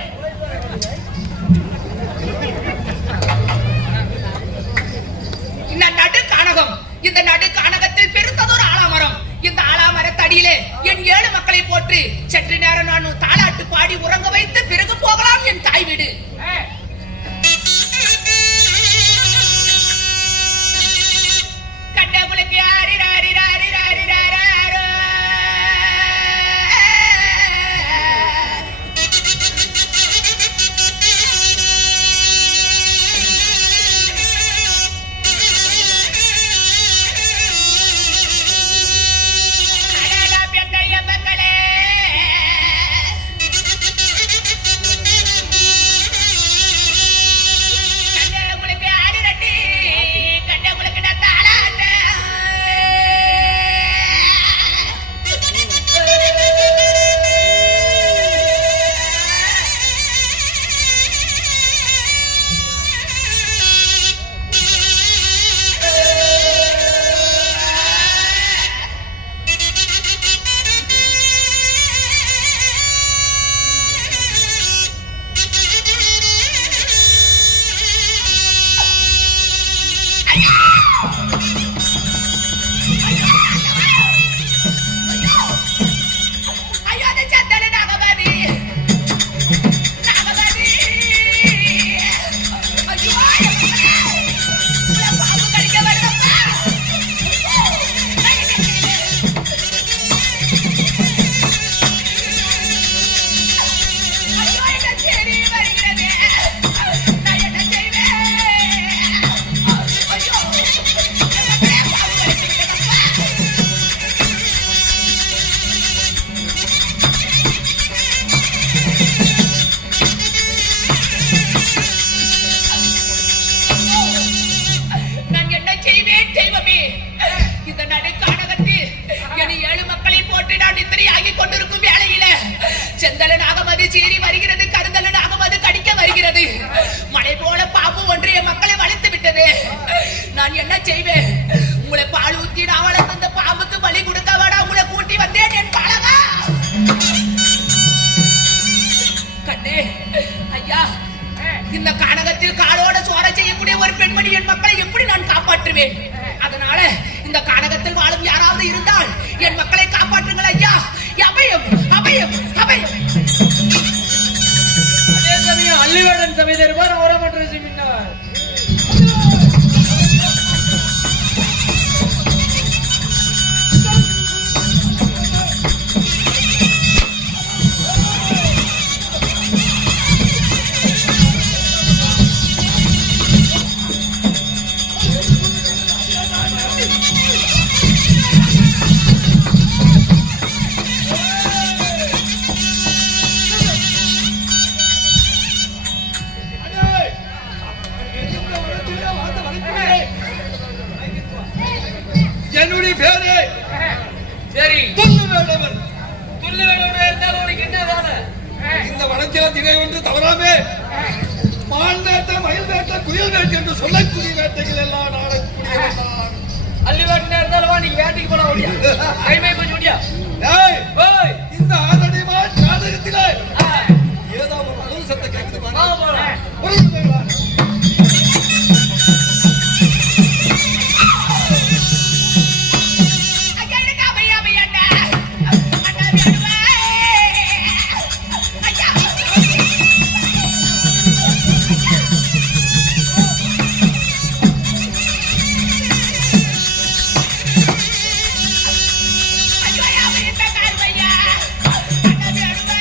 இந்த நடு கானகம், இந்த நடு கானகத்தில் பெருத்ததொரு ஆலாமரம். இந்த ஆலாமரத்தடியிலே என் 7 மக்களை போட்டு சற்று நேரம் நான் தாலாட்டு பாடி உறங்க வைத்து பிறகு போகலாம் என் தாய் வீடு. கண்டகுலுக்கு ஆரி ராரி ராரி ராரி ராரோ. அடடா பெத்தைய மக்களே, இந்த கானகத்தில் காலோட சோர செய்யக்கூடிய ஒரு பெண்மணி என் மக்களை எப்படி நான் காப்பாற்றுவேன்? அதனால இந்த கானகத்தில் வாழும் யாராவது இருந்தால் என் மக்களை காப்பாற்றுங்கள் ஐயா. அபயம் அபயம் அபயம். அதே சமயம் அள்ளிவேடன் சமேதர் ஓரமற்ற சிமின்னார். என்னுடைய பேரு சரி, துள்ளுவேடவன். துள்ளுவேடன் இருந்தால் உனக்கு என்ன வேலை? இந்த வனத்தில தினை ஒன்று தவறாமே மான் வேட்டை, மயில் வேட்டை, குயில் வேட்டை என்று சொல்லக்கூடிய வேட்டைகள் எல்லாம் நாடக்கூடியவன் நான். அள்ளிவேடன் இருந்தாலும் நீங்க வேட்டைக்கு போல ஓடியா? கைமை கொஞ்சம் ஓடியா? ஏய், ஓய், இந்த ஆதடி மான் நாடகத்திலே ஆ, ஏதோ ஒரு அழுகு சத்தம் கேட்குது வா பாரு. போலாம். பொறுமையா. ஐயா எனக்கு அபயம் அபயம்டா. அண்ணா வேணுமா? ஐயா. ஐயோ அபயத்தை காருமையா. அண்ணா வேணுமா?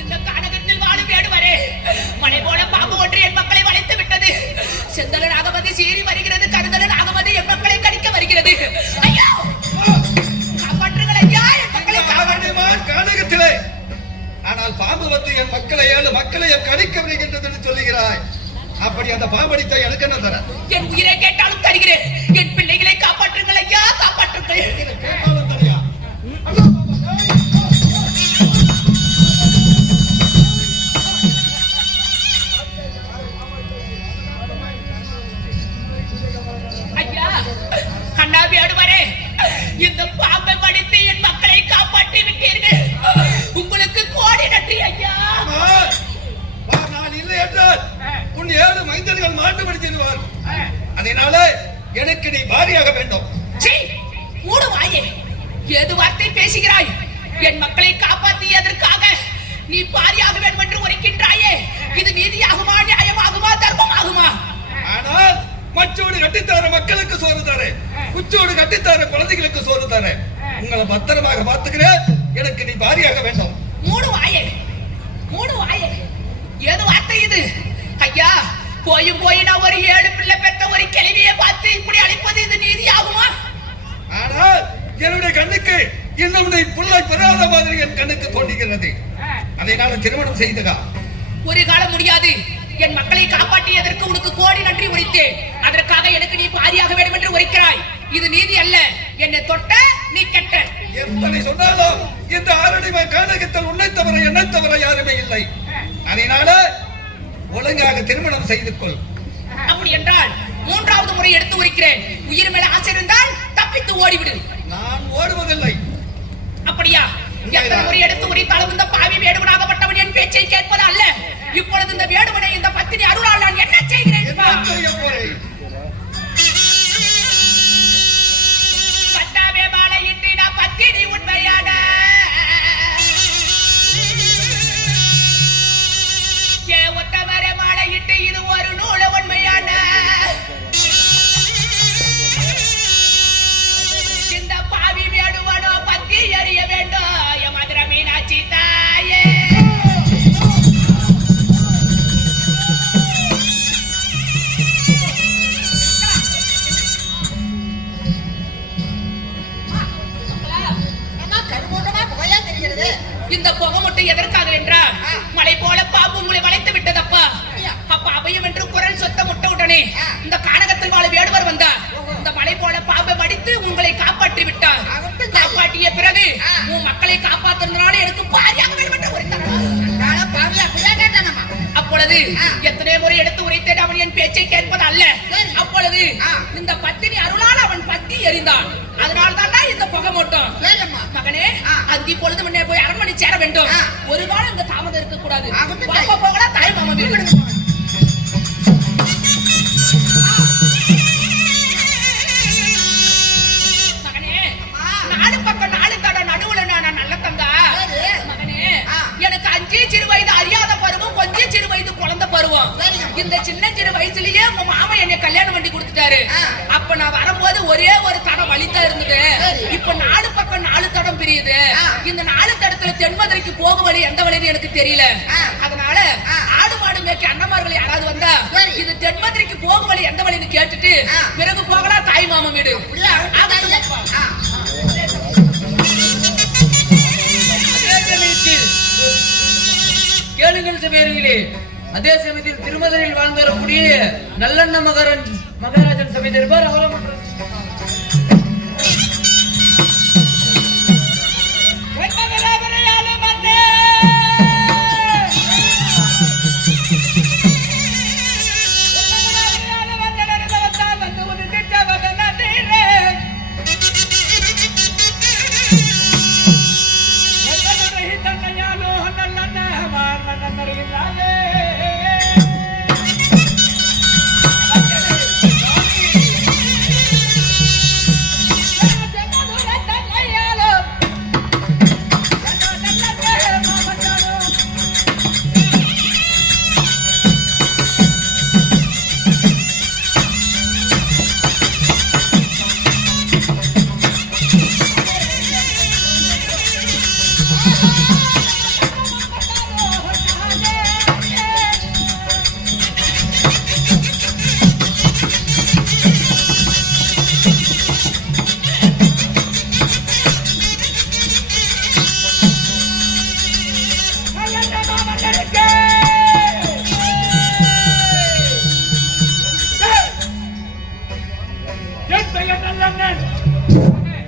இந்த கானகத்தில் வாழும் வேடுவரே, மலை போல பாம்பு ஒன்று என் மக்களை வளைத்து விட்டது. செந்தல நாகமதி சீறி வருகிறது, கருதல நாகமதி என் மக்களை கடிக்க வருகிறது. ஐயோ காப்பாற்றுங்கள் ஐயா, என் மக்களை இந்த காப்பாற்று. ஆதடி மான் கானகத்திலே ஆனால் பாம்பு வந்து என் மக்களை 7 மக்களை கடிக்க வருகின்றது என்று சொல்லுகிறாய். அப்படி அந்த பாம்படித்த எனக்கு என்ன தர? என் உயிரை கேட்டாலும் தருகிறேன். என் பிள்ளைகளை காப்பாற்றுங்கள் ஐயா, காப்பாற்றுங்கள். கேட்டாலும் தரியா? ஐயா அண்ணா வேடுவரே, இந்த பாம்பை மடித்து என் மக்களை காப்பாற்றி விட்டீர்கள். உங்களுக்கு கோடி நன்றி ஐயா. நான் இல்லை என்றால் உன் 7 மைந்தர்கள் மாண்டு படுத்திடுவார். அதனால எனக்கு நீ பாரியாக வேண்டும். சீ, மூடு வாயே. ஏது வார்த்தை பேசுகிறாய்? என் மக்களை காப்பாற்றியதற்காக நீ பாரியாக வேண்டும் என்று உரைக்கின்றாயே. இது நீதியாகுமா, நியாயமாகுமா, தர்மமாகுமா? ஆனால் மச்சோடு கட்டித்தார மக்களுக்கு சோறு தரேன், குச்சோடு கட்டித்தார குழந்தைகளுக்கு சோறு தரேன். உங்களை பத்திரமாக பார்த்துக்கிறேன். எனக்கு நீ பாரியாக வேண்டும். மூடு வாயே, மூடு வாயே. ஏது வார்த்தை இது? ஐயா போயும் போய் நான் ஒரு 7 பிள்ளை பெற்ற ஒரு கிழவியை பார்த்து இப்படி அழைப்பது இது நீதியாகுமா? ஆனால் என்னுடைய கண்ணுக்கு இன்னும் நீ புள்ளை பெறாத மாதிரி என் கண்ணுக்கு தோன்றுகிறது. அதை நான் திருமணம் செய்ததா? ஒரு காலம் முடியாது. என் மக்களை காப்பாற்றியதற்கு உனக்கு கோடி நன்றி உரைத்தேன். அதற்காக எனக்கு நீ பாரியாக வேண்டும் என்று உரைக்கிறாய். இது நீதி அல்ல. என்னை தொட்ட நீ கெட்ட. எத்தனை சொன்னாலும் இந்த ஆரணிமை கானகத்தில் உன்னை தவிர என்னை தவிர யாருமே இல்லை. அதனால ஒழுங்காக திருமணம் செய்து கொள். அப்படி என்றால் 3வது முறை எடுத்து உரைக்கிறேன். உயிர் மேல ஆசை இருந்தால் தப்பித்து ஓடிவிடு. நான் ஓடுவதில்லை. அப்படியா? எத்தனை முறை எடுத்து உரைத்தாலும் இந்த பாவி வேடுவனாகப்பட்டவன் என் பேச்சை கேட்பது அல்ல. இப்பொழுது இந்த வேடுவனை இந்த பத்தினி அருளால் நான் என்ன செய்கிறேன்? என்ன செய்ய போறேன்? பட்டாவே மாலையிட்டு நான் பத்தினி உண்மையான ஒத்தவரை மாலையிட்டு இது ஒரு நூல உண்மையான இந்த பாவி வேடுவனோ பத்தி எறிய வேண்டும். என் மதுரை மீனாட்சி தாயே. அம்மா கருமூட்டமா புகையா தெரிகிறது. இந்த புகை மட்டும் எதற்காக என்றால் மலை போல பாம்பு உங்களை வளைத்து விட்டதப்பா. அப்ப அபயம் என்று குரல் சொத்த முட்ட உடனே இந்த கானகத்தில் வாழ வேடுவர் வந்தார். இந்த மலை போல பாம்பை மடித்து உங்களை காப்பாற்றி விட்டார். காப்பாற்றிய பிறகு உன் மக்களை காப்பாற்றுறதுனால எனக்கு பாரியாக வேண்டும் என்று உரைத்தார். பாவியா புரியா கேட்டானம்மா. அப்பொழுது எத்தனை முறை எடுத்து பேச்சை கேட்பது அல்ல. சரி. அப்பொழுது இந்த பத்தினி அருளால் அவன் பத்தி எறிந்தான். அதனால தான் இந்த புகை மூட்டம். சரிம்மா. மகனே, அந்தி பொழுது முன்னே போய் அரண்மனை சேர வேண்டும். ஒரு காலம் இந்த தாமதம் இருக்க கூடாது. ஆகட்டும். பாப்பா போகலாம், தாய் மாமா வீடு. மகனே, நாலு பக்கம் நாலு தட நடுவுல நான் நல்ல தங்கா. சரி. மகனே, எனக்கு 5 சிறு வயது அறியாத பருவம், கொஞ்சம் சிறு வயது குழந்தை பருவம். சரிங்க. இந்த சின்ன சிறு வயசுலயே உங்க மாமா என்னை கல்யாணம் பண்ணி கொடுத்துட்டாரு. அப்ப நான் வரும்போது ஒரே ஒரு தடம் வலித்தான் இருந்தது. சரி. இப்ப 4 பக்கம் 4 தடம் பிரியுது. இந்த 4 தடத்துல தென்மதுரைக்கு போக வழி எந்த வழின்னு எனக்கு தெரியல. அதனால ஆடு மாடு மேய்க்க அண்ணமார்கள் யாராவது வந்தா சரி. இது தென்மதுரைக்கு போக வழி எந்த வழின்னு கேட்டுட்டு பிறகு போகலாம் தாய் மாமா வீடு. அப்படியே ஆகட்டும். அதே சமயத்தில் கேளுங்கள் சபையர்களே, அதே சமயத்தில் திருமதுரையில் வாழ்ந்து வரக்கூடிய நல்லண்ண மகாராஜன் சபை இருப்பார். அவரை மட்டும்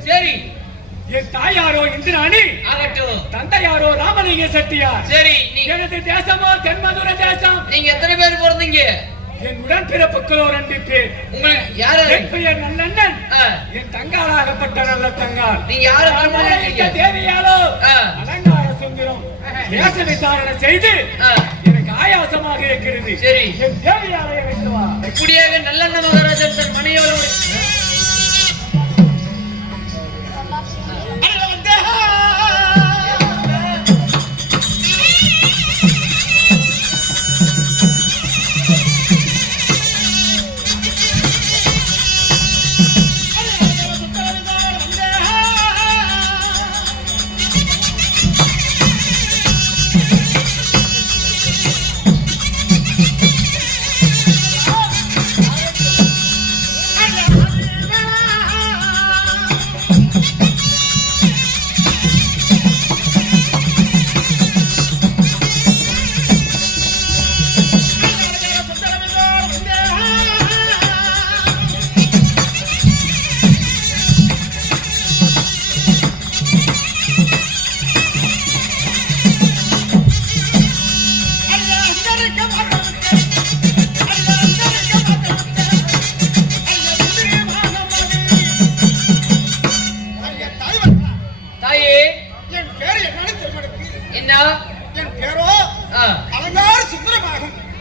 சரி. என் தாயாரோ இந்திராணி, ஆகட்டும். தந்தையாரோ ராமலிங்க செட்டியார். சரி. எனது தேசமோ தென்மதுரை தேசம். நீங்க எத்தனை பேர் பிறந்தீங்க? என் உடன்பிறப்புகளோ 2 பேர். உங்களுக்கு யாரு? என் பெயர் நல்லண்ணன், ஆ. என் தங்காளாகப்பட்ட நல்ல தங்காள். நீங்க யாரு திருமணம் இந்த பண்ணீங்க? தேவியாலோ ஆ. அலங்கார சுந்தரம் தேச விசாரணை செய்து ஆ. எனக்கு ஆயாசமாக இருக்கிறது. சரி. என் தேவியாரை வைத்து வா. இப்படியாக நல்லண்ண மகாராஜன் தன் மனைவியோடு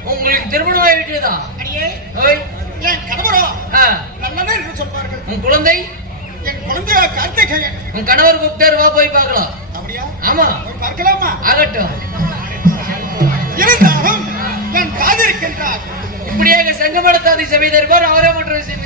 உங்களுக்கு திருமணம் ஆகிவிட்டதா? என் கணவரோ நல்லவன் என்று சொல்வார்கள். உன் குழந்தை? என் குழந்தையோ கார்த்திகேயன். உன் கணவர் கூப்பிட்டாரு, வா போய் பார்க்கலாம். அப்படியா? ஆமா. போய் பார்க்கலாமா? ஆகட்டும். இருந்தாலும் என் காதிருக்கின்றார். இப்படியாக செங்கமடத்தாதி சபை தருவார். அவரே மற்ற விஷயம்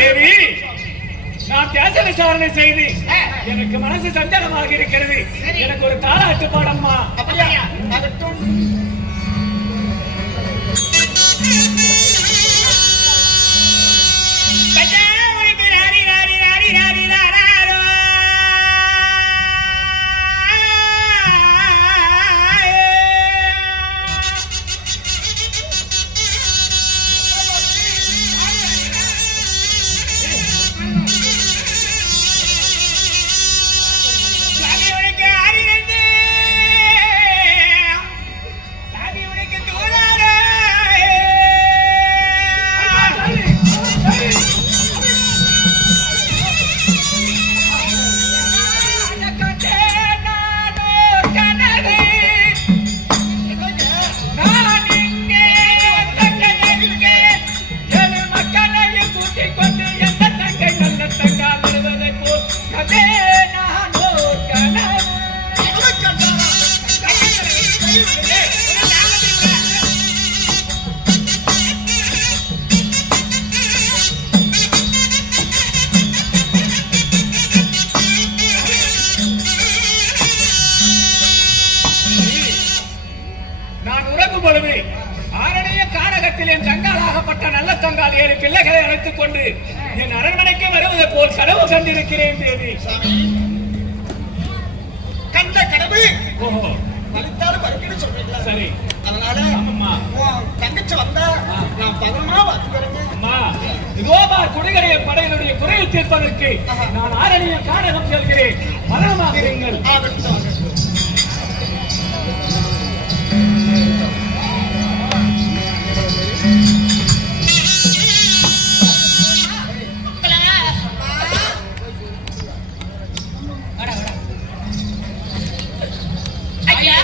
தேவி, நான் தேச விசாரணை செய்து எனக்கு மனசு சஞ்சலமாக இருக்கிறது. எனக்கு ஒரு தாலாட்டு பாடம்மா. அப்படியா? ஆகட்டும். என் தங்காளாகப்பட்ட நல்ல தங்கால் 7 பிள்ளைகளை அழைத்துக் கொண்டு என் அரண்மனைக்கு வருவது போல் கனவு கண்டிருக்கிறேன் தேவி. கண்ட கனவு ஓஹோ, வலித்தாலும் வருகின்னு சொல்றீங்களா? சரி. அதனால ஆமாம்மா. உன் தங்கச்சி வந்தா நான் பதமா பார்த்துக்கிறேங்க. அம்மா, இதோ பார் குடிகரைய படையினுடைய குறையை தீர்ப்பதற்கு நான் ஆரணிய கானகம் செல்கிறேன். மரணமாக இருங்கள். ஆகட்டும், ஆகட்டும். ஐயா,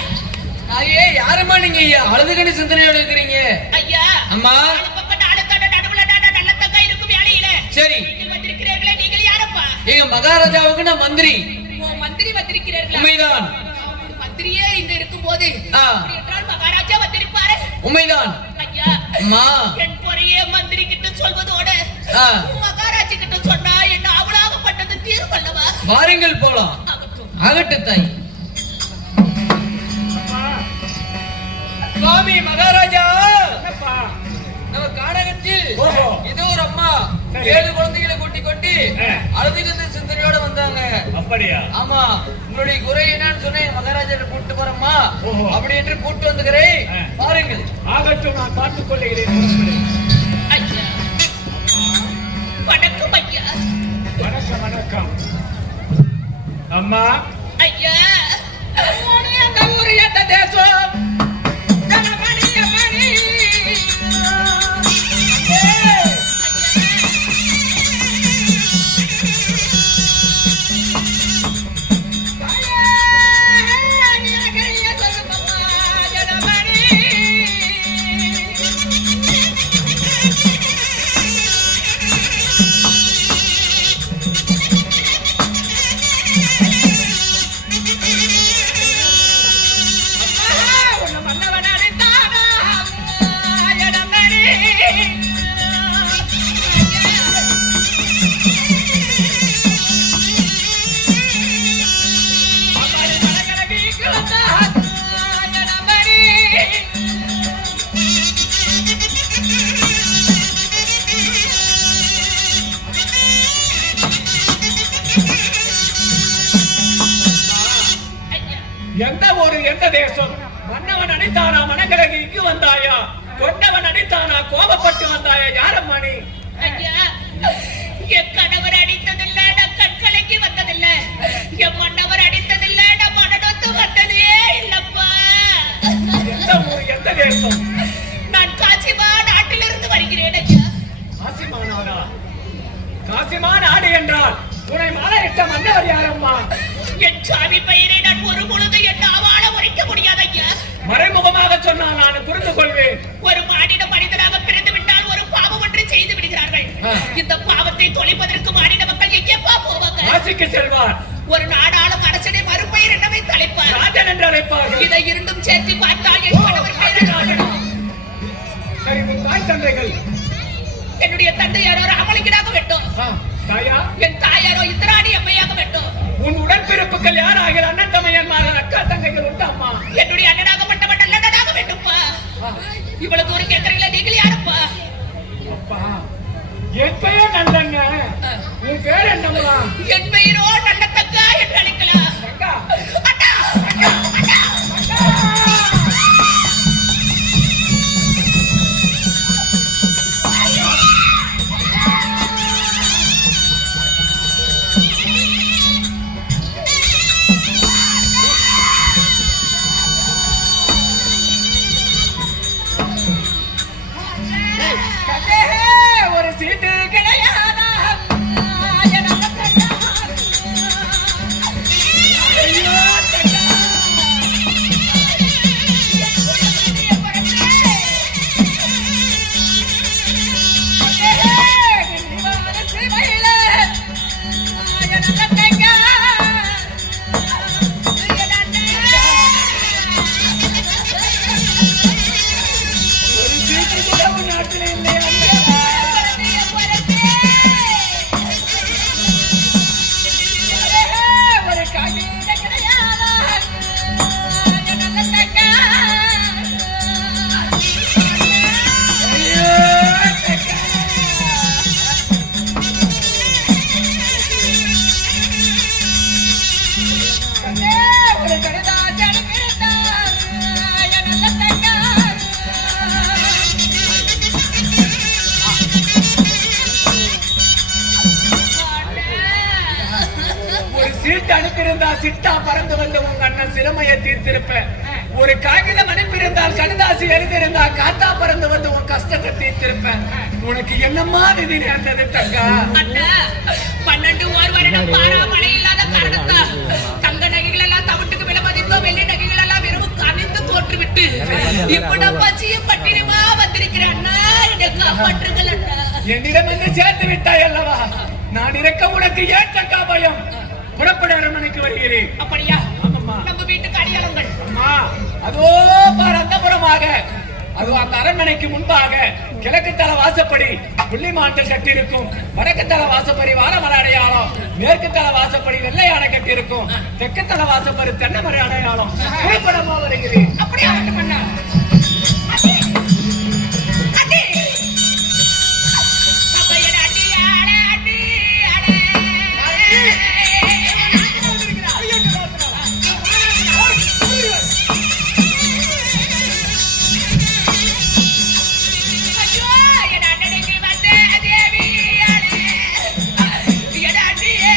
ஐயே, யாரும்மா நீங்க? அழுதுகணி சிந்தனையோட இருக்கிறீங்க. ஐயா, அம்மா. நாலு பக்கம் நாலு தட நடுவுல நல்ல தங்கா இருக்கும் வேலையில சரி. நீங்கள் வந்திருக்கிறீர்களே, நீங்கள் யாரப்பா? எங்க மகாராஜாவுக்கு நான் மந்திரி. ஓ, மந்திரி வந்திருக்கிறீர்களா? உண்மைதான். மந்திரியே இங்க இருக்கும்போது ஆ. அப்படி என்றால் மகாராஜா வந்திருப்பாரு. உண்மைதான். ஐயா, அம்மா. என் பொறையே மந்திரி கிட்ட சொல்வதோட ஆ. மகாராஜா கிட்ட சொன்னா என்ன அவளாகப்பட்டது தீர்வல்லவா? வாருங்கள் போலாம். ஆகட்டும். ஆகட்டும் தாய். சுவாமி மகாராஜா, என்னப்பா? நம்ம கானகத்தில் ஓஹோ. இதோ ஒரு அம்மா சரி. 7 குழந்தைகளை கூட்டி கொண்டு ஆ. அழுதுகின்ற சிந்தனையோட வந்தாங்க. அப்படியா? ஆமா, உங்களுடைய குறை என்னன்னு சொன்னேன். மகாராஜா கூட்டு போறம்மா ஓஹோ. அப்படி என்று கூட்டு வந்துக்கிறேன். ஆ. பாருங்கள். ஆகட்டும், நான் பார்த்துக் கொள்ளுகிறேன். ஐயா, வணக்கம் ஐயா. வணக்கம், வணக்கம். அம்மா, ஐயா, அந்த ஊரு எந்த தேசம்? எந்த ஊரு, எந்த தேசம்? மன்னவன் அடித்தானா மனக்கலகி இங்கு வந்தாயா? கொண்டவன் அடித்தானா கோபப்பட்டு வந்தாயா? யாரம்மா நீ? ஐயா, என் கணவர் அடித்ததில்லை, நான் கண்கலங்கி வந்ததில்லை. என் மன்னவர் அடித்ததில்லை, நான் மனநொத்து வந்ததே இல்லப்பா. எந்த ஊரு, எந்த தேசம்? நான் காசிமா நாட்டிலிருந்து வருகிறேன் ஐயா. காசிமா நாடா? காசிமா நாடு என்றால் உன்னை மாலையிட்ட மன்னவர் யாரம்மா? என் சாமி பெயரை நான் ஒரு பொழுது என் நாவால உரைக்க முடியாது ஐயா. மறைமுகமாக சொன்னால் நான் புரிந்து கொள்வேன். ஒரு மானிட மனிதனாக பிறந்து விட்டால் ஒரு பாவம் ஒன்றை செய்து விடுகிறார்கள். இந்த பாவத்தை தொலைப்பதற்கு மானிட மக்கள் எங்கேப்பா போவாங்க? காசிக்கு செல்வார். ஒரு நாடாளும் அரசனை மறுபெயர் என்னவை தலைப்பார். ராஜன் என்று அழைப்பார்கள். இதை இரண்டும் சேர்த்து பார்த்தால் என் கணவர் பெயர் ராஜனா. சரி, உன் தாய் தந்தைகள் என்னுடைய தந்தையாரோ ராமலிங்கனாக வேண்டும். தாயா, என் தாயாரோ இந்திராணி அம்மையாக வேண்டும். உன் உடன்பிறப்புகள் யாராகிற அண்ணன் தமையன்மார்கள் அக்கா தங்கைகள் உண்டு அம்மா. என்னுடைய அண்ணனாகப்பட்டவன் நல்லதாக வேண்டும்ப்பா. இவ்வளவு தூரம் கேட்கறீங்களா, நீங்கள் யாருப்பா? அப்பா, என் பெயர் நல்லங்க. உன் பேர் என்னம்மா? என் பெயரோ நல்ல தங்கா என்று அழைக்கலாம். தங்கா, அண்ணா, அண்ணா, அண்ணா. ஒரு சீட்டு கிடையாதா? ஐயோ, தங்கா. ஒரு சீட்டு கூட உன் நாட்டில் இல்லையா? ஒரு காகித கிடையாதா? ஐயோ, தங்கா. ஒரு கடுதாசி அனுப்பியிருந்தார். நல்ல தங்கா. ஒரு சீட்டு அனுப்பியிருந்தா சிட்டா பறந்து வந்து உங்க அண்ணன் சிரமையை தீர்த்திருப்பேன். ஒரு காகிதம் அனுப்பியிருந்தால் கடுதாசி எழுதியிருந்தால் காத்தா பறந்து வந்து உன் கஷ்டத்தை தீர்த்திருப்பேன். உனக்கு என்னம்மா விதி நேர்ந்தது தங்கா? அண்ணா, 12 ஓர் வருடம் பாராமழை இல்லாத காரணத்தால் தங்க நகைகள் எல்லாம் தவிட்டுக்கு விலமதித்தோம். வெள்ளி நகைகள் எல்லாம் இரவுக்கு அணிந்து தோற்றுவிட்டு இப்ப நான் பச்சியும் பட்டினியுமா வந்திருக்கிறேன். அண்ணா, என்னை காப்பாற்றுங்கள் அண்ணா. என்னிடம் வந்து சேர்ந்து விட்டாய் அல்லவா? நான் இருக்க உனக்கு ஏன் தங்கா பயம்? புறப்பட அரண்மனைக்கு வருகிறேன். அப்படியா? ஆமாம்மா. நம்ம வீட்டுக்கு அடியாளங்கள். அம்மா, அதோ பார் அந்த புறமாக, அது அந்த அரண்மனைக்கு முன்பாக கிழக்கு தல வாசப்படி புள்ளிமான்கள் கட்டியிருக்கும். வடக்கு தல வாசப்படி வாரமர அடையாளம், மேற்கு தல வாசப்படி வெள்ளை யானை கட்டியிருக்கும். தெற்கு தல வாசப்படி தென்னமர அடையாளம். புறப்படமா வருகிறேன். அப்படியா வேண்டும் அண்ணா? அண்ணே, அண்ணே. அப்ப என் அடியாளே, அடியாளே. ஐயோ, என் அண்ணனுக்கு வந்த தேவியாளே. என் அண்ணியே.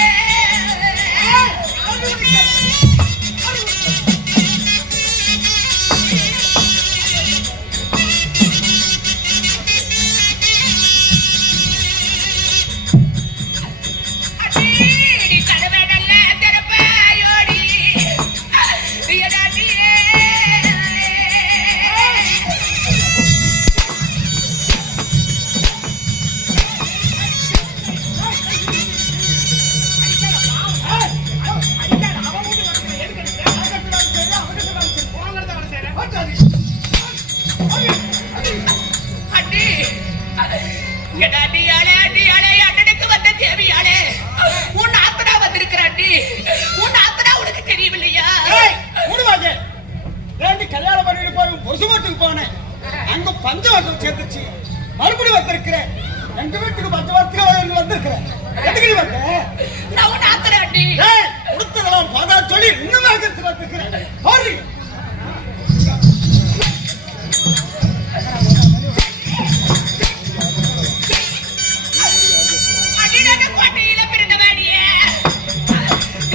அடி கதவை நல்ல திறப்பாயோடி. என் அண்ணியே. அண்ணி, என் அண்ணியாளே, அண்ணியாளே, அண்ணனுக்கு வந்த தேவியாளே. உன் ஆத்தனா வந்திருக்கிற அண்ணி. உன் ஆத்தனா உனக்கு தெரியவில்லையா? மூடுவாங்க ரெண்டு கல்யாணம் பண்ணிட்டு போய் பொசுமட்டுக்கு போனேன். அங்க பஞ்சவர்த்தம் சேர்ந்துச்சு. மறுபடியும் வந்திருக்கிறேன். எங்க வீட்டுக்கு பஞ்சவர்த்தம் வந்திருக்கிறேன். எதுக்கு நீ வந்த? நான் உன் ஆத்தனா அண்ணி. கொடுத்ததெல்லாம் பாதா சொல்லி இன்னும் வந்திருக்கிறேன். போறீங்க அடிநாத கோட்டையில பிறந்தவடியே.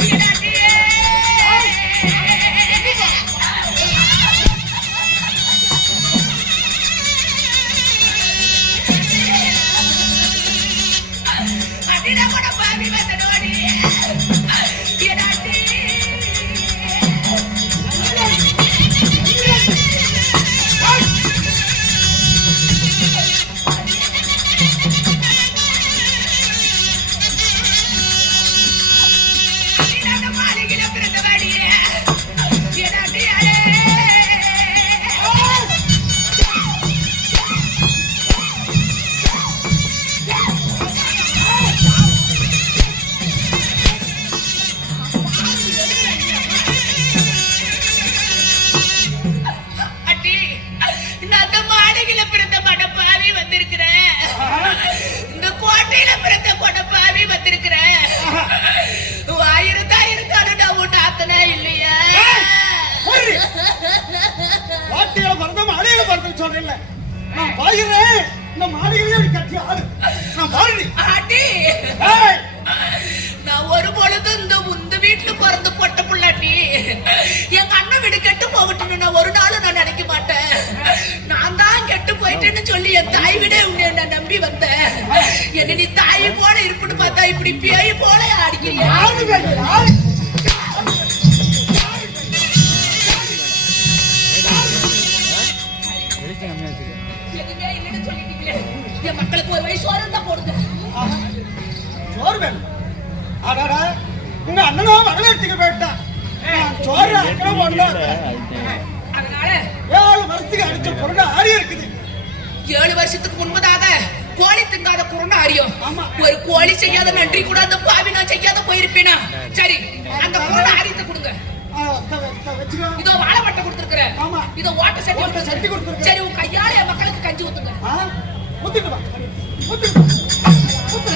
என் அண்ணியே. அடிநாத கூட பாவி வந்தனோடி. என் அண்ணி. அடிநாத மாளிகையில பிறந்தவடியே. என் அண்ணியாளே. வரல. நான் பாக்குறேன் இந்த மாளிகையிலே ஒரு கட்சி ஆளு. நான் பாருடி. அடி ஏய், நான் ஒரு பொழுது இந்த வீட்டுல பிறந்து பொட்ட புள்ளாட்டி எங்க அண்ணன் வீடு கெட்டு போகட்டும்னு நான் ஒரு நாளும் நான் நினைக்க மாட்டேன். நான் தான் கெட்டு போயிட்டேன்னு சொல்லி என் தாய் விட உன்னை நான் நம்பி வந்தேன். என்ன நீ தாய் போல இருக்குன்னு பார்த்தா இப்படி பேய் போல அடிக்கிறியா? யாரு பேசுறா? எதுவுமே இல்லைன்னு சொல்லிட்டீங்களே. என் மக்களுக்கு ஒரு வழி சோறு தான் போடுங்க. சோறு வேணும். அடாடா, உங்க அண்ணனும் வரவேற்றுக்கு போயிட்டான். நான் சோறு அக்கறம் பண்ணாத. அதனால 7 வருஷத்துக்கு அடிச்ச பொருள் ஆறி இருக்குது. 7 வருஷத்துக்கு முன்பதாக கோழி திங்காத குருன்னு அறியும். ஆமா. ஒரு கோழி செய்யாத நன்றி கூட அந்த பாவி நான் செய்யாத போயிருப்பேனா? சரி, அந்த குருணை ஆரியத்தை கொடுங்க. வச்சுக்கோ. இதோ வாழைப்பட்டை கொடுத்துருக்கிறேன். ஆமா. இதோ ஓட்ட சட்டி ஓட்டை சட்டி கொடுத்திருக்கிறேன். சரி, உன் கையால என் மக்களுக்கு கஞ்சி ஊத்துங்க. ஊத்திட்டு வா. ஊத்திட்டு வா. ஊத்து.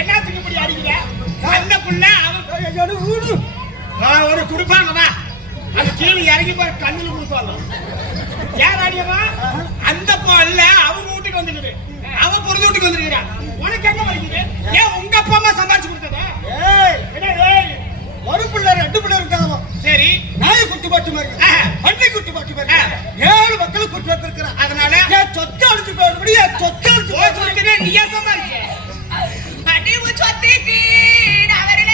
என்னத்துக்கு இப்படி அடிக்கிற? அந்த புள்ள அவன் ஒரு குடுப்பாங்கம்மா, அது கீழே இறங்கி போற கண்ணுல கொடுப்பாங்க. ஏன் அடியமா? அந்த பொண்ணு அவங்க வீட்டுக்கு வந்துக்குது, அவன் பொருள் வீட்டுக்கு வந்துருக்கிறான். உனக்கு எங்க வலிக்குது? ஏன் உங்க அப்பா அம்மா சம்பாதிச்சு கொடுத்ததா? ஒரு பிள்ளை 2 பிள்ளை இருக்காங்க. சரி, நாய் குட்டி பாட்டு மாதிரி, பன்னி குட்டி பாட்டு மாதிரி 7 மக்கள் குட்டி வச்சிருக்கிறான். அதனால என் சொத்து அழிச்சு போயிடும்படி என் சொத்து அழிச்சு போயிடுச்சு. நீ ஏன் சம்பாதிச்ச? அடி உன் சொத்துக்கு நான் வரல.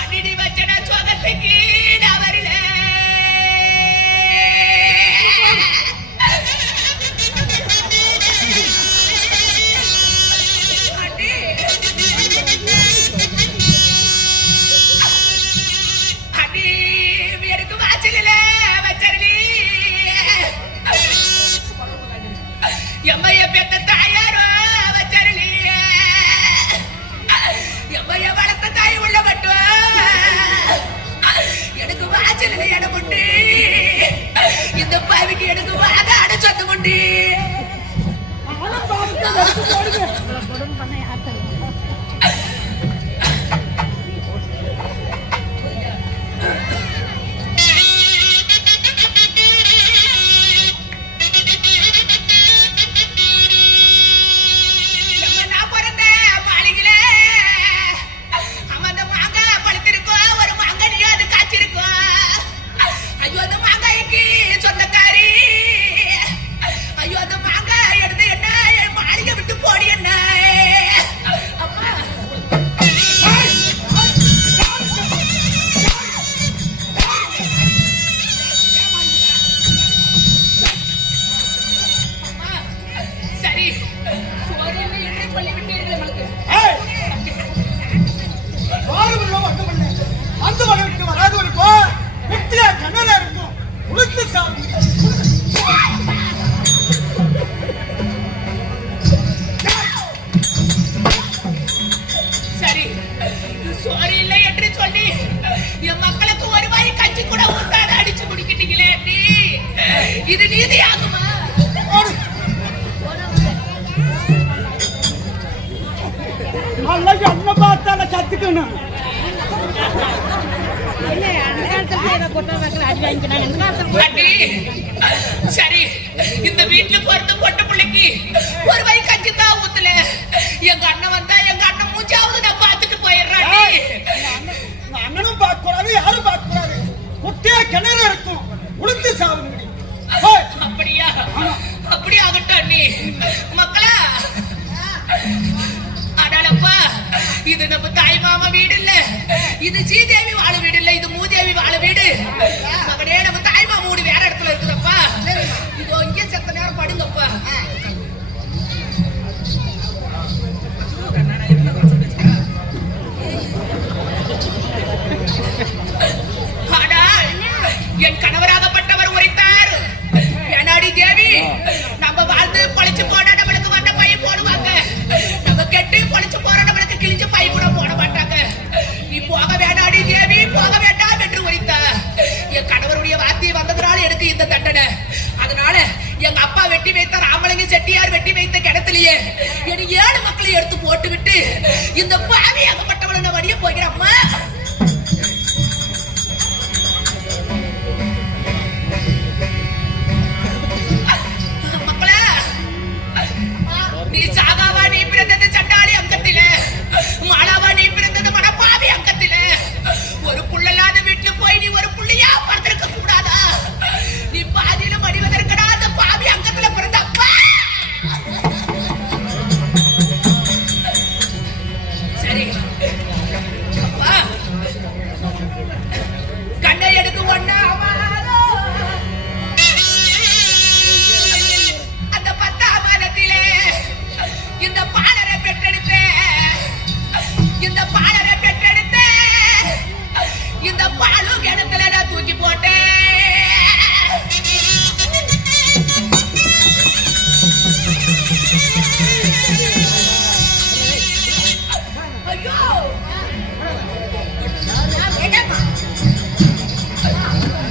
அடி வச்சன சொகத்துக்கு நான் வரல. அடி எனக்கு வாசலில வச்சரலி. எம்மைய பெத்த தாயாரோ வச்சரலி. எம்மைய வளர்த்த தாய் உள்ள மட்டும் எனக்கு வாசலில இடம் உண்டு. இந்த பாவிக்கு எனக்கு வாக அட சொத்து உண்டு. நான் பிறந்த மாளிகையில அந்த மாங்காய் பழுத்திருக்கோம், ஒரு மாங்காய் நீ அது காய்ச்சிருக்கோம். ஐயோ, அந்த மாங்காய்க்கு சொந்தக்காரி. ஐயோ, அந்த மாங்காய் எடுத்து என்ன என் மாளிகை விட்டு போடி என்ன. அம்மா, அம்மா, சரி, சோறு இல்லை என்று சொல்லிவிட்டீர்கள் உங்களுக்கு. சோறு பிள்ளை வந்து பிள்ளை அந்த வளர்க்கு வராது ஒரு போ குட்டியா கண்ணல இருக்கும். உளுத்து சாமி சரி, சோறு இல்லை என்று சொல்லி என் மக்களுக்கு ஒரு வாய் கஞ்சி கூட ஊத்தாத அடிச்சு முடிக்கிட்டீங்களே நீ. இது நீதியாகுமா? நாளைக்கு அண்ணன் பார்த்தால கத்துக்கணும். அடி, சரி, இந்த வீட்டுல பொறுத்து பொட்ட பிள்ளைக்கு ஒரு வாய் கஞ்சி தான் ஊத்தல. எங்க அண்ணன் வந்தா எங்க அண்ணன் மூஞ்சாவது நான் பார்த்துட்டு போயிடுறான். அண்ணனும் பார்க்க கூடாது, யாரும் பார்க்க கூடாது. குட்டியா கிணறு இருக்கும். உளுத்து சாப்பிட அப்படியா? அப்படி ஆகட்டும் நீ மக்களா. அடாலப்பா, இது நம்ம தாய் மாமா வீடு இல்ல, இது சீதேவி வாழ வீடு இல்ல, இது மூதேவி வாழ வீடு. மகனே, நம்ம தாய் மாமா வீடு வேற இடத்துல இருக்குதப்பா. இதோ இங்கே செத்த நேரம் படுங்கப்பா. ஆனா, என் கணவராகப்பட்டவர் உரைத்தார், ஏனாடி தேவி, நம்ம வாழ்ந்து பழிச்சு போனா நம்மளுக்கு வந்த பையன் போடுவாங்க. இந்த தண்டனை. அதனால எங்க அப்பா வெட்டி வைத்த ராமலிங்க செட்டியார் வெட்டி வைத்த கிணத்துலயே என் 7 மக்களை எடுத்து போட்டு விட்டு இந்த பாவி அகப்பட்டவளை நான் வடிய போகிறேன். அம்மா மக்களே, நீ சாகாவா நீ பிறந்தது சண்டாளி அங்கத்தில, மாலாவா நீ பிறந்தது மனப்பாவி அங்கத்தில. ஒரு புள்ளலாத வீட்டுல போய் நீ ஒரு புள்ளையா படுத்திருக்க கூடாதா? நீ பாதியில மடிவதற்கடா அந்த பாவி அங்கத்துல பிறந்த அப்பா. சரி அப்பா, கண்ணை எடுக்க ஒண்ணா அந்த 10ஆம் மாதத்திலே இந்த பாலரை பெற்றெடுத்த இந்த பாலரை பெற்றெடுத்த இந்த பாலு கிணத்துல நான் தூக்கி போட்டேன். ஐயோ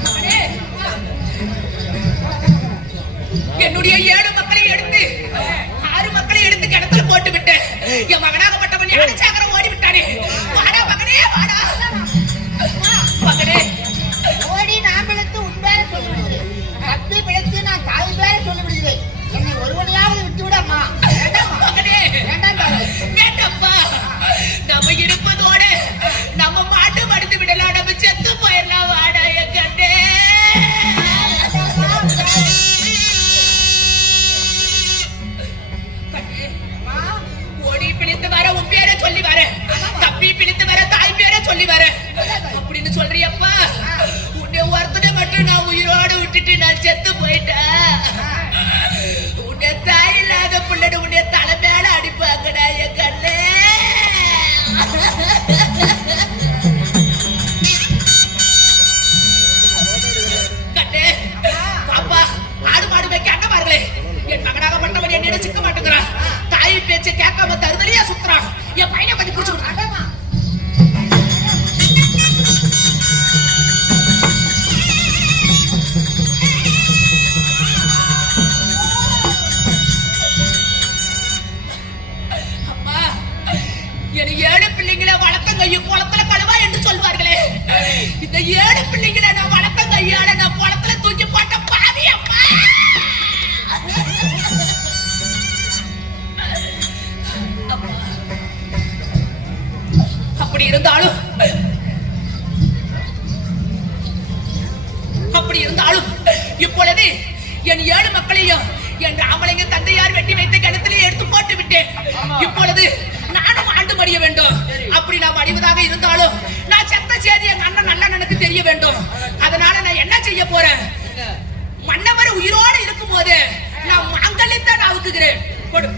மகனே, என்னுடைய 7 மக்களை எடுத்து 6 மக்களை எடுத்து கிணத்துல போட்டு விட்டேன். என் மகனாகப்பட்டவன் ஞானசாகர ஓடி விட்டானே. வாடா மகனே, வாடா மகனே. ஓடி நான் பிழைத்து உன் பேரை சொல்லிவிடுகிறேன். தப்பி பிழைத்து நான் தாய் பேரை சொல்லிவிடுகிறேன். என்னை ஒருவனையாவது விட்டுவிடம்மா. மகனே, வேண்டாப்பா. நம்ம இருப்பதோடு நம்ம மாட்டு மடுத்து விடலாம், நம்ம செத்து போயிடலாம். வாடா என் கண்ணே. கண்ணே, ஓடி பிழைத்து வர உன் பேரை சொல்லி வர, தப்பி பிழைத்து வர தாய் பேரை சொல்லி வர அப்படின்னு சொல்றியப்பா. உன்னை ஒருத்தனை மட்டும் நான் உயிரோடு விட்டுட்டு நான் செத்து போயிட்டேன். உன்னை தாய் இல்லாத பிள்ளை உன்னை தலை மேல அடிப்பாங்கடா என் கண்ணே. கண்ணே, பாப்பா ஆடு மாடு வைக்க அண்ணன் பாருங்களே. என் மகனாகப்பட்டவன் என்னிடம் சிக்க மாட்டேங்கிறான். தாய் பேச்சை கேட்காம தருதலையா சுத்துறான். என் பையனை கொஞ்சம் பிடிச்சு விடுறான். அம்மா, என் 7 பிள்ளைங்களை வளர்த்த கையை குளத்துல கழுவா என்று சொல்வார்களே. இந்த 7 பிள்ளைங்களை நான் வளர்த்த கையால நான் குளத்துல தூக்கி போட்ட பாவி அம்மா. அம்மா, அப்படி இருந்தாலும் இப்பொழுது என் 7 மக்களையும் என் ராமலிங்க தந்தையார் வெட்டி வைத்த கிணத்திலே எடுத்து போட்டு விட்டேன். இப்பொழுது நானும் ஆண்டு மடிய வேண்டும். அப்படி நான் மடிவதாக இருந்தாலும் நான் செத்த செய்தி என் அண்ணன் நல்ல எனக்கு தெரிய வேண்டும். அதனால நான் என்ன செய்ய போறேன்? மன்னவர் உயிரோடு இருக்கும் போது நான் மாங்கல்யத்தை நான் அவுக்குகிறேன். கொடு.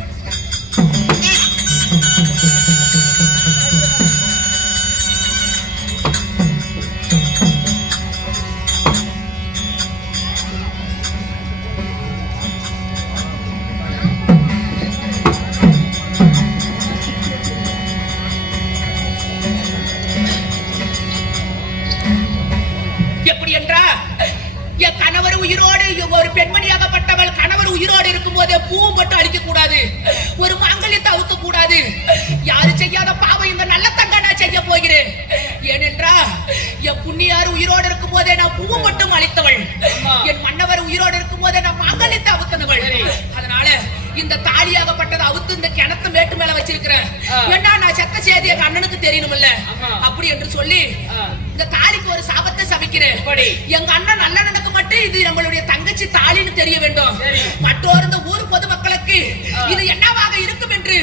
எப்படி என்றா, என் கணவர் உயிரோடு, ஒரு பெண்மணியாகப்பட்டவள் கணவர் உயிரோடு இருக்கும் போதே பூவும் மட்டும் அழிக்க கூடாது, ஒரு மாங்கல்யத்தை அவுக்க கூடாது. யாரு செய்யாத பாவம் இந்த நல்ல தங்க நான் செய்ய போகிறேன். ஏனென்றா என் புண்ணியார் உயிரோடு இருக்கும் போதே நான் பூவும் மட்டும் அழித்தவள், என் மன்னவர் உயிரோடு இருக்கும் போதே நான் மாங்கல்யத்தை அவுத்தனவள். அதனால இந்த தாலியாகப்பட்டதை அவுத்து இந்த கிணத்து மேட்டு மேல வச்சிருக்கிறேன். ஏன்னா நான் செத்த செய்தி எங்க அண்ணனுக்கு தெரியணும்ல. அப்படி என்று சொல்லி இந்த தாலிக்கு ஒரு சாபத்தை சபிக்கிறேன். எங்க அண்ணன் நல்லண்ணனுக்கு மட்டும் இது நம்மளுடைய தங்கச்சி தாலின்னு தெரிய வேண்டும். மற்றொரு இந்த ஊர் பொதுமக்களுக்கு இது என்னவாக இருக்கும் என்று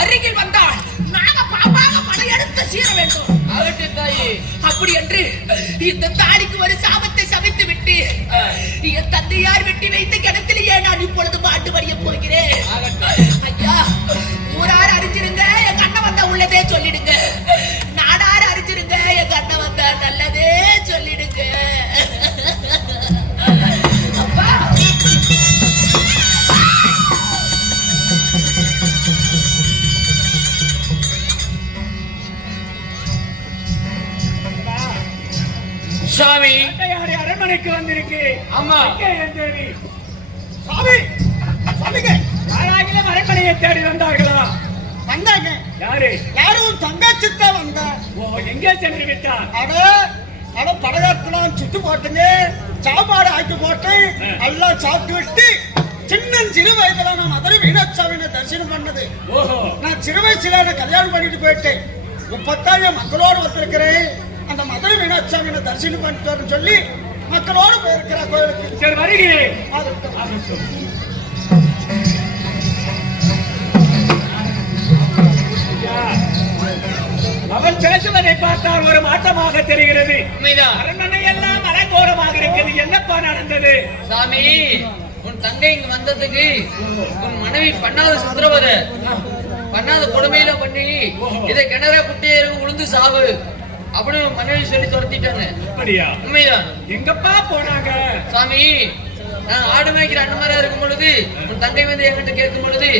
அருகில் வந்தால் நாங்க பாப்பாக படையெடுத்து சீர வேண்டும். அப்படி என்று இந்த தாலிக்கு ஒரு சாபத்தை சபித்து விட்டு என் தந்தையார் வெட்டி வைத்த கிணத்திலேயே நான் இப்பொழுது மாட்டு வரிய போகிறேன். ஐயா, ஊரார் அறிஞ்சிருங்க, எங்க அண்ணன் வந்தா உள்ளதே சொல்லிடுங்க. நாடார் அறிஞ்சிருங்க, எங்க அண்ணன் வந்தா நல்லதே சொல்லிடுங்க. அப்பா, சுவாமி வேட்டையாடி அரண்மனைக்கு வந்திருக்கு. ஆமா. எங்கே என் தேவி? சாமி சாமிங்க யாராகிலும் அரண்மனையை தேடி வந்தார்களா? வந்தாங்க. யாரு? யாரும் தங்கச்சி தான் வந்தா. ஓ, எங்கே சென்று விட்டார்? அட படகாரத்தெல்லாம் சுட்டு போட்டுங்க, சாப்பாடு ஆக்கி போட்டு எல்லாம் சாப்பிட்டு விட்டு சின்ன சிறு வயதுல நான் மதுரை மீனாட்சாமியை தரிசனம் பண்ணது. ஓஹோ, நான் சிறு வயசுல கல்யாணம் பண்ணிட்டு போயிட்டேன். இப்பத்தான் என் மக்களோடு வந்திருக்கிறேன். அந்த மதுரை மீனாட்சாமியை தரிசனம் பண்ணிட்டு வரேன்னு சொல்லி மக்களோடு போயிருக்கிற கோயிலுக்கு. சரி வருகிறேன். ஆகட்டும். ஆகட்டும். அவன் பேசுவதை பார்த்தால் ஒரு மாற்றமாக தெரிகிறது. உண்மைதான். அரண்மனை எல்லாம் அலங்கோலமாக இருக்கிறது. என்னப்பா நடந்தது? சாமி, உன் தங்கை இங்க வந்ததுக்கு உன் மனைவி பண்ணாத சித்திரவதை, பண்ணாத கொடுமையில பண்ணி இதை கிணற குட்டியே உளுந்து சாவு அப்படின்னு மனைவி சொல்லி துரத்திட்டாங்க. அப்படியா? உண்மைதான். எங்கப்பா போனாங்க? சாமி, நான் ஆடு மேய்க்கிற அண்ணமாரா இருக்கும் பொழுது உன் தங்கை வந்து என்கிட்ட கேட்கும் பொழுது,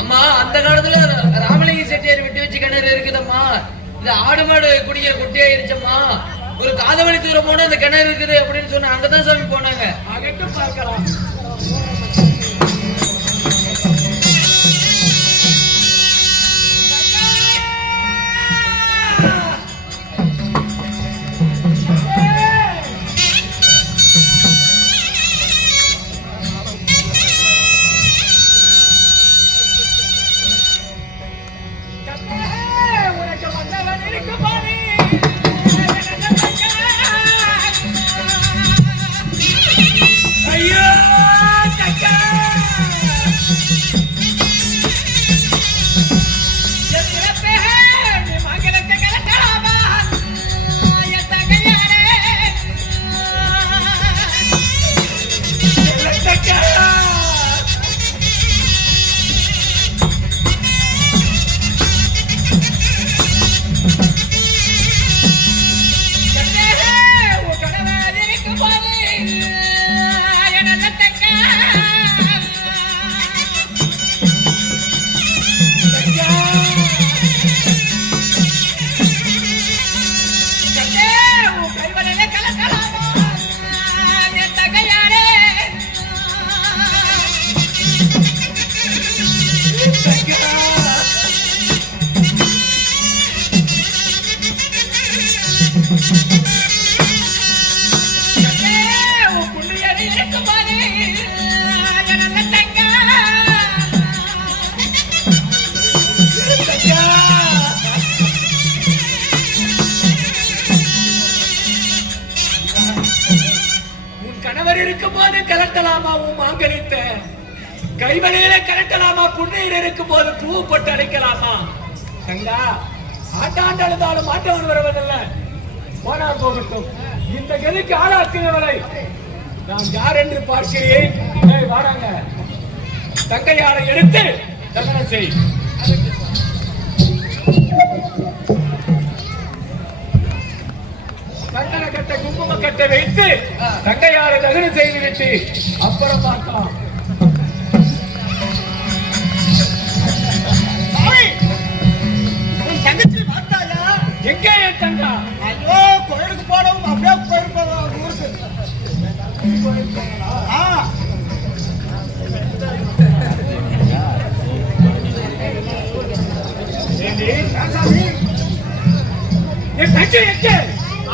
அம்மா அந்த காலத்துல ராமலிங்க செட்டியார் விட்டு வச்சு கிணறு இருக்குதம்மா, இந்த ஆடு மாடு குடிக்கிற குட்டியா இருச்சம்மா, ஒரு காதவழி தூரம் போனா அந்த கிணறு இருக்குது அப்படின்னு சொன்ன அங்கதான் சாமி போனாங்க. அகட்டும், பார்க்கலாம். உனக்கு வந்தவன் இருக்குமானே? ஐயோ தக்கா, என் இறப்பே நீ மங்களத்தை கலக்கலாமா? என் தங்கையாரே தக்கா, உன் கணவர் இருக்கும்போது என் நல்ல தங்கா, உன் கைவளையில கலக்கலாமா? என் தங்கையாரே தங்கா, உன் புள்ளியறை இருக்கும்போது என் நல்ல தங்கா, தங்கா, உன் கணவர் இருக்கும்போது கலட்டலாமா உன் மாங்கலித்த? கைவழியில கலட்டலாமா? புண்ணீர் இருக்கும் போது பூ போட்டு அடைக்கலாமா? தங்கா, ஆட்டாண்டு அழுதாலும் மாட்டவன் வருவதில்ல, போனா போகட்டும். இந்த கதிக்கு ஆளாக்குகிறவரை நான் யார் என்று பார்க்கிறேன். ஏய், வாராங்க. தங்கையாரை எடுத்து தகனம் செய். கண்டன கட்ட குங்கும கட்டை வைத்து தங்கையாரை தகனம் செய்து விட்டு அப்புறம் பார்க்கலாம். சாமி, உன் தங்கச்சி பார்த்தாயா? எங்கே என் தங்கா? ஐயோ, கோயிலுக்கு போனவும் அப்படியே போயிருப்போம் ஊருக்கு. ஆ, ஏண்டி? சாமி, என் தங்கை எங்கே?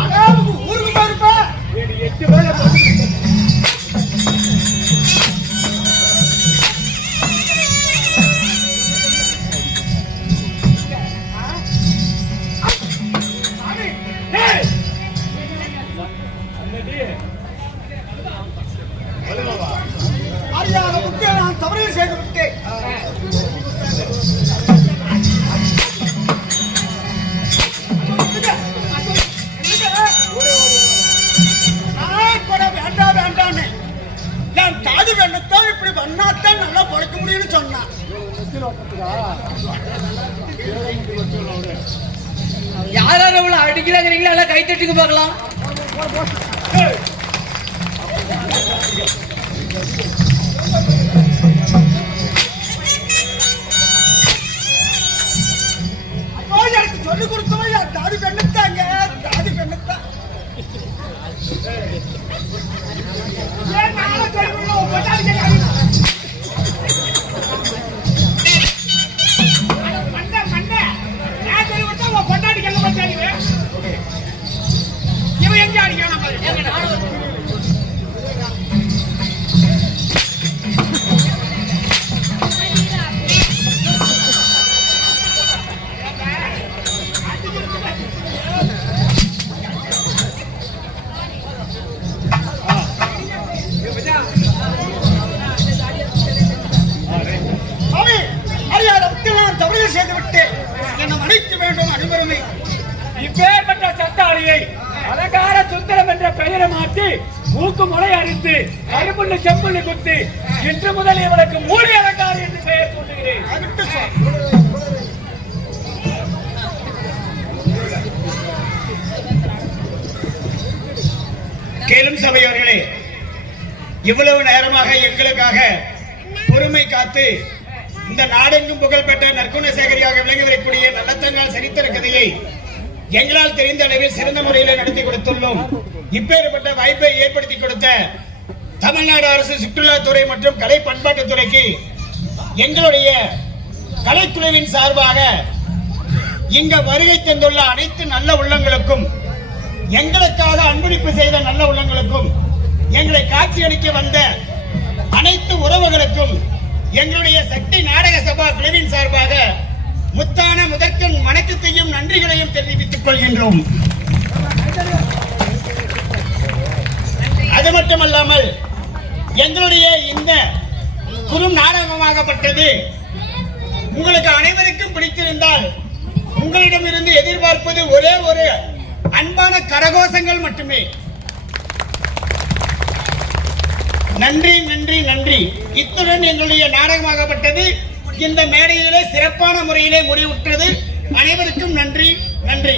அடே, ஊருக்கு போயிருப்ப. ஏடி, 8 வேளை போட்டு சாமி, ஏய்! அண்ணடி, அறியாத முக்கிய நான் தவறு செய்து விட்டேன். நான் கூட வேண்டாம் வேண்டான்னு நான் தாது வேண்டத்தான் இப்படி பண்ணாத்தான் நல்லா பழைக்க முடியும்னு சொன்னான். யார் யார் எவ்வளவு அடிக்கலாங்கிறீங்களா? எல்லாம் கை தட்டுக்கு பார்க்கலாம். ஐயோ, எனக்கு சொல்லிக் கொடுத்தவன் என் தாதி பெண்ணுத்தாங்க, தாதி பெண்ணுத்தான். எங்க அடிக்கணும் பாரு. ஏங்க நானும் சாமி, அறியாத புத்தெல்லாம் தவறு செய்துவிட்டு என்னை மன்னிக்க வேண்டும் அனுபவமே. இப்பேற்பட்ட சட்டாளியை அலங்கார சுந்தரம் என்ற பெயரை மாற்றி மூக்கு முளை அடித்து கருப்புள்ளு செம்புள்ளு குத்தி இன்று முதல் இவனுக்கு மூடி அலங்காரி என்று பெயர் சொல்லுகிறேன். அதுக்கு சுவாமி. கேளும் சபையோர்களே, இவ்வளவு நேரமாக எங்களுக்காக பொறுமை காத்து இந்த நாடெங்கும் புகழ்பெற்ற நற்குணசேகரியாக விளங்கி வரக்கூடிய நல்லத்தங்கால் சரித்திர கதையை எங்களால் தெரிந்த அளவில் சிறந்த முறையில் நடத்தி கொடுத்துள்ளோம். இப்பேற்பட்ட வாய்ப்பை ஏற்படுத்தி கொடுத்த தமிழ்நாடு அரசு சுற்றுலாத்துறை மற்றும் கலை பண்பாட்டுத்துறைக்கு எங்களுடைய கலைக்குழுவின் சார்பாக இங்க வருகை தந்துள்ள அனைத்து நல்ல உள்ளங்களுக்கும், எங்களுக்காக அன்பளிப்பு செய்த நல்ல உள்ளங்களுக்கும், எங்களை காட்சியளிக்க வந்த அனைத்து உறவுகளுக்கும் எங்களுடைய சக்தி நாடக சபா குழுவின் சார்பாக முத்தான முதற்கண் வணக்கத்தையும் நன்றிகளையும் தெரிவித்துக் கொள்கின்றோம். அது மட்டுமல்லாமல் எங்களுடைய இந்த குறு நாடகமாகப்பட்டது உங்களுக்கு அனைவருக்கும் பிடித்திருந்தால் உங்களிடமிருந்து எதிர்பார்ப்பது ஒரே ஒரு அன்பான கரகோஷங்கள் மட்டுமே. நன்றி நன்றி நன்றி. இத்துடன் எங்களுடைய நாடகமாகப்பட்டது இந்த மேடையிலே சிறப்பான முறையிலே முடிவுற்றது. அனைவருக்கும் நன்றி நன்றி.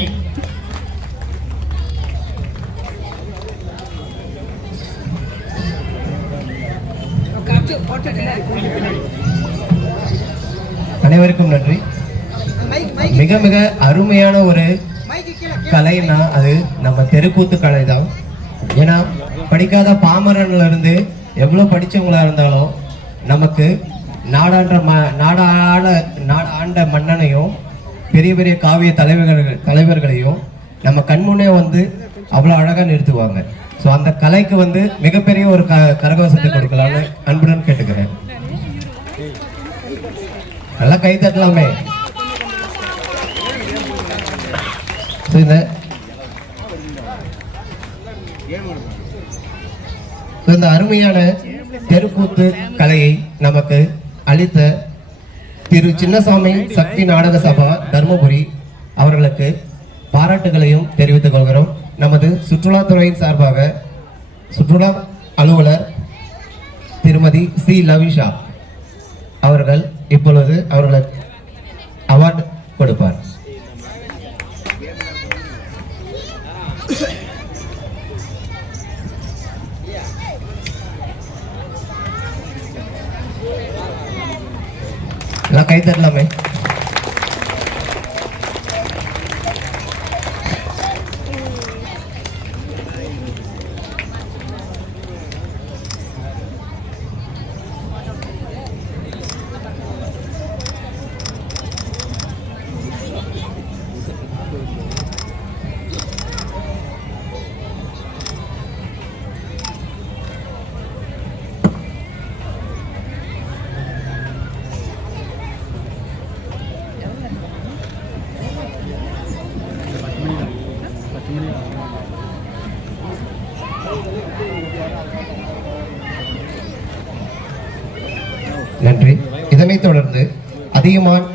அனைவருக்கும் நன்றி. மிக மிக அருமையான ஒரு கலைன்னா அது நம்ம தெருக்கூத்து கலை தான். ஏன்னா படிக்காத பாமரன்ல இருந்து எவ்வளவு படிச்சவங்களா இருந்தாலும் நமக்கு நாடாண்ட மன்னனையும் பெரிய பெரிய காவிய தலைவர்களையும் நம்ம கண்முன்னே வந்து அவ்வளவு அழகா நிறுத்துவாங்க. ஸோ அந்த கலைக்கு வந்து மிகப்பெரிய ஒரு கரகோஷத்தை கொடுக்கலாம்னு அன்புடன் கேட்டுக்கிறேன். நல்லா கை தட்டலாமே. இந்த அருமையான தெருக்கூத்து கலையை நமக்கு அளித்த திரு சின்னசாமி சக்தி நாடக சபா தர்மபுரி அவர்களுக்கு பாராட்டுகளையும் தெரிவித்துக் கொள்கிறோம். நமது சுற்றுலாத்துறையின் சார்பாக சுற்றுலா அலுவலர் திருமதி சி லவிஷா அவர்கள் இப்பொழுது அவர்களுக்கு அவார்டு கொடுப்பார். எல்லாம் கை தரலாமே. நன்றி. இதனைத் தொடர்ந்து அதிகமான்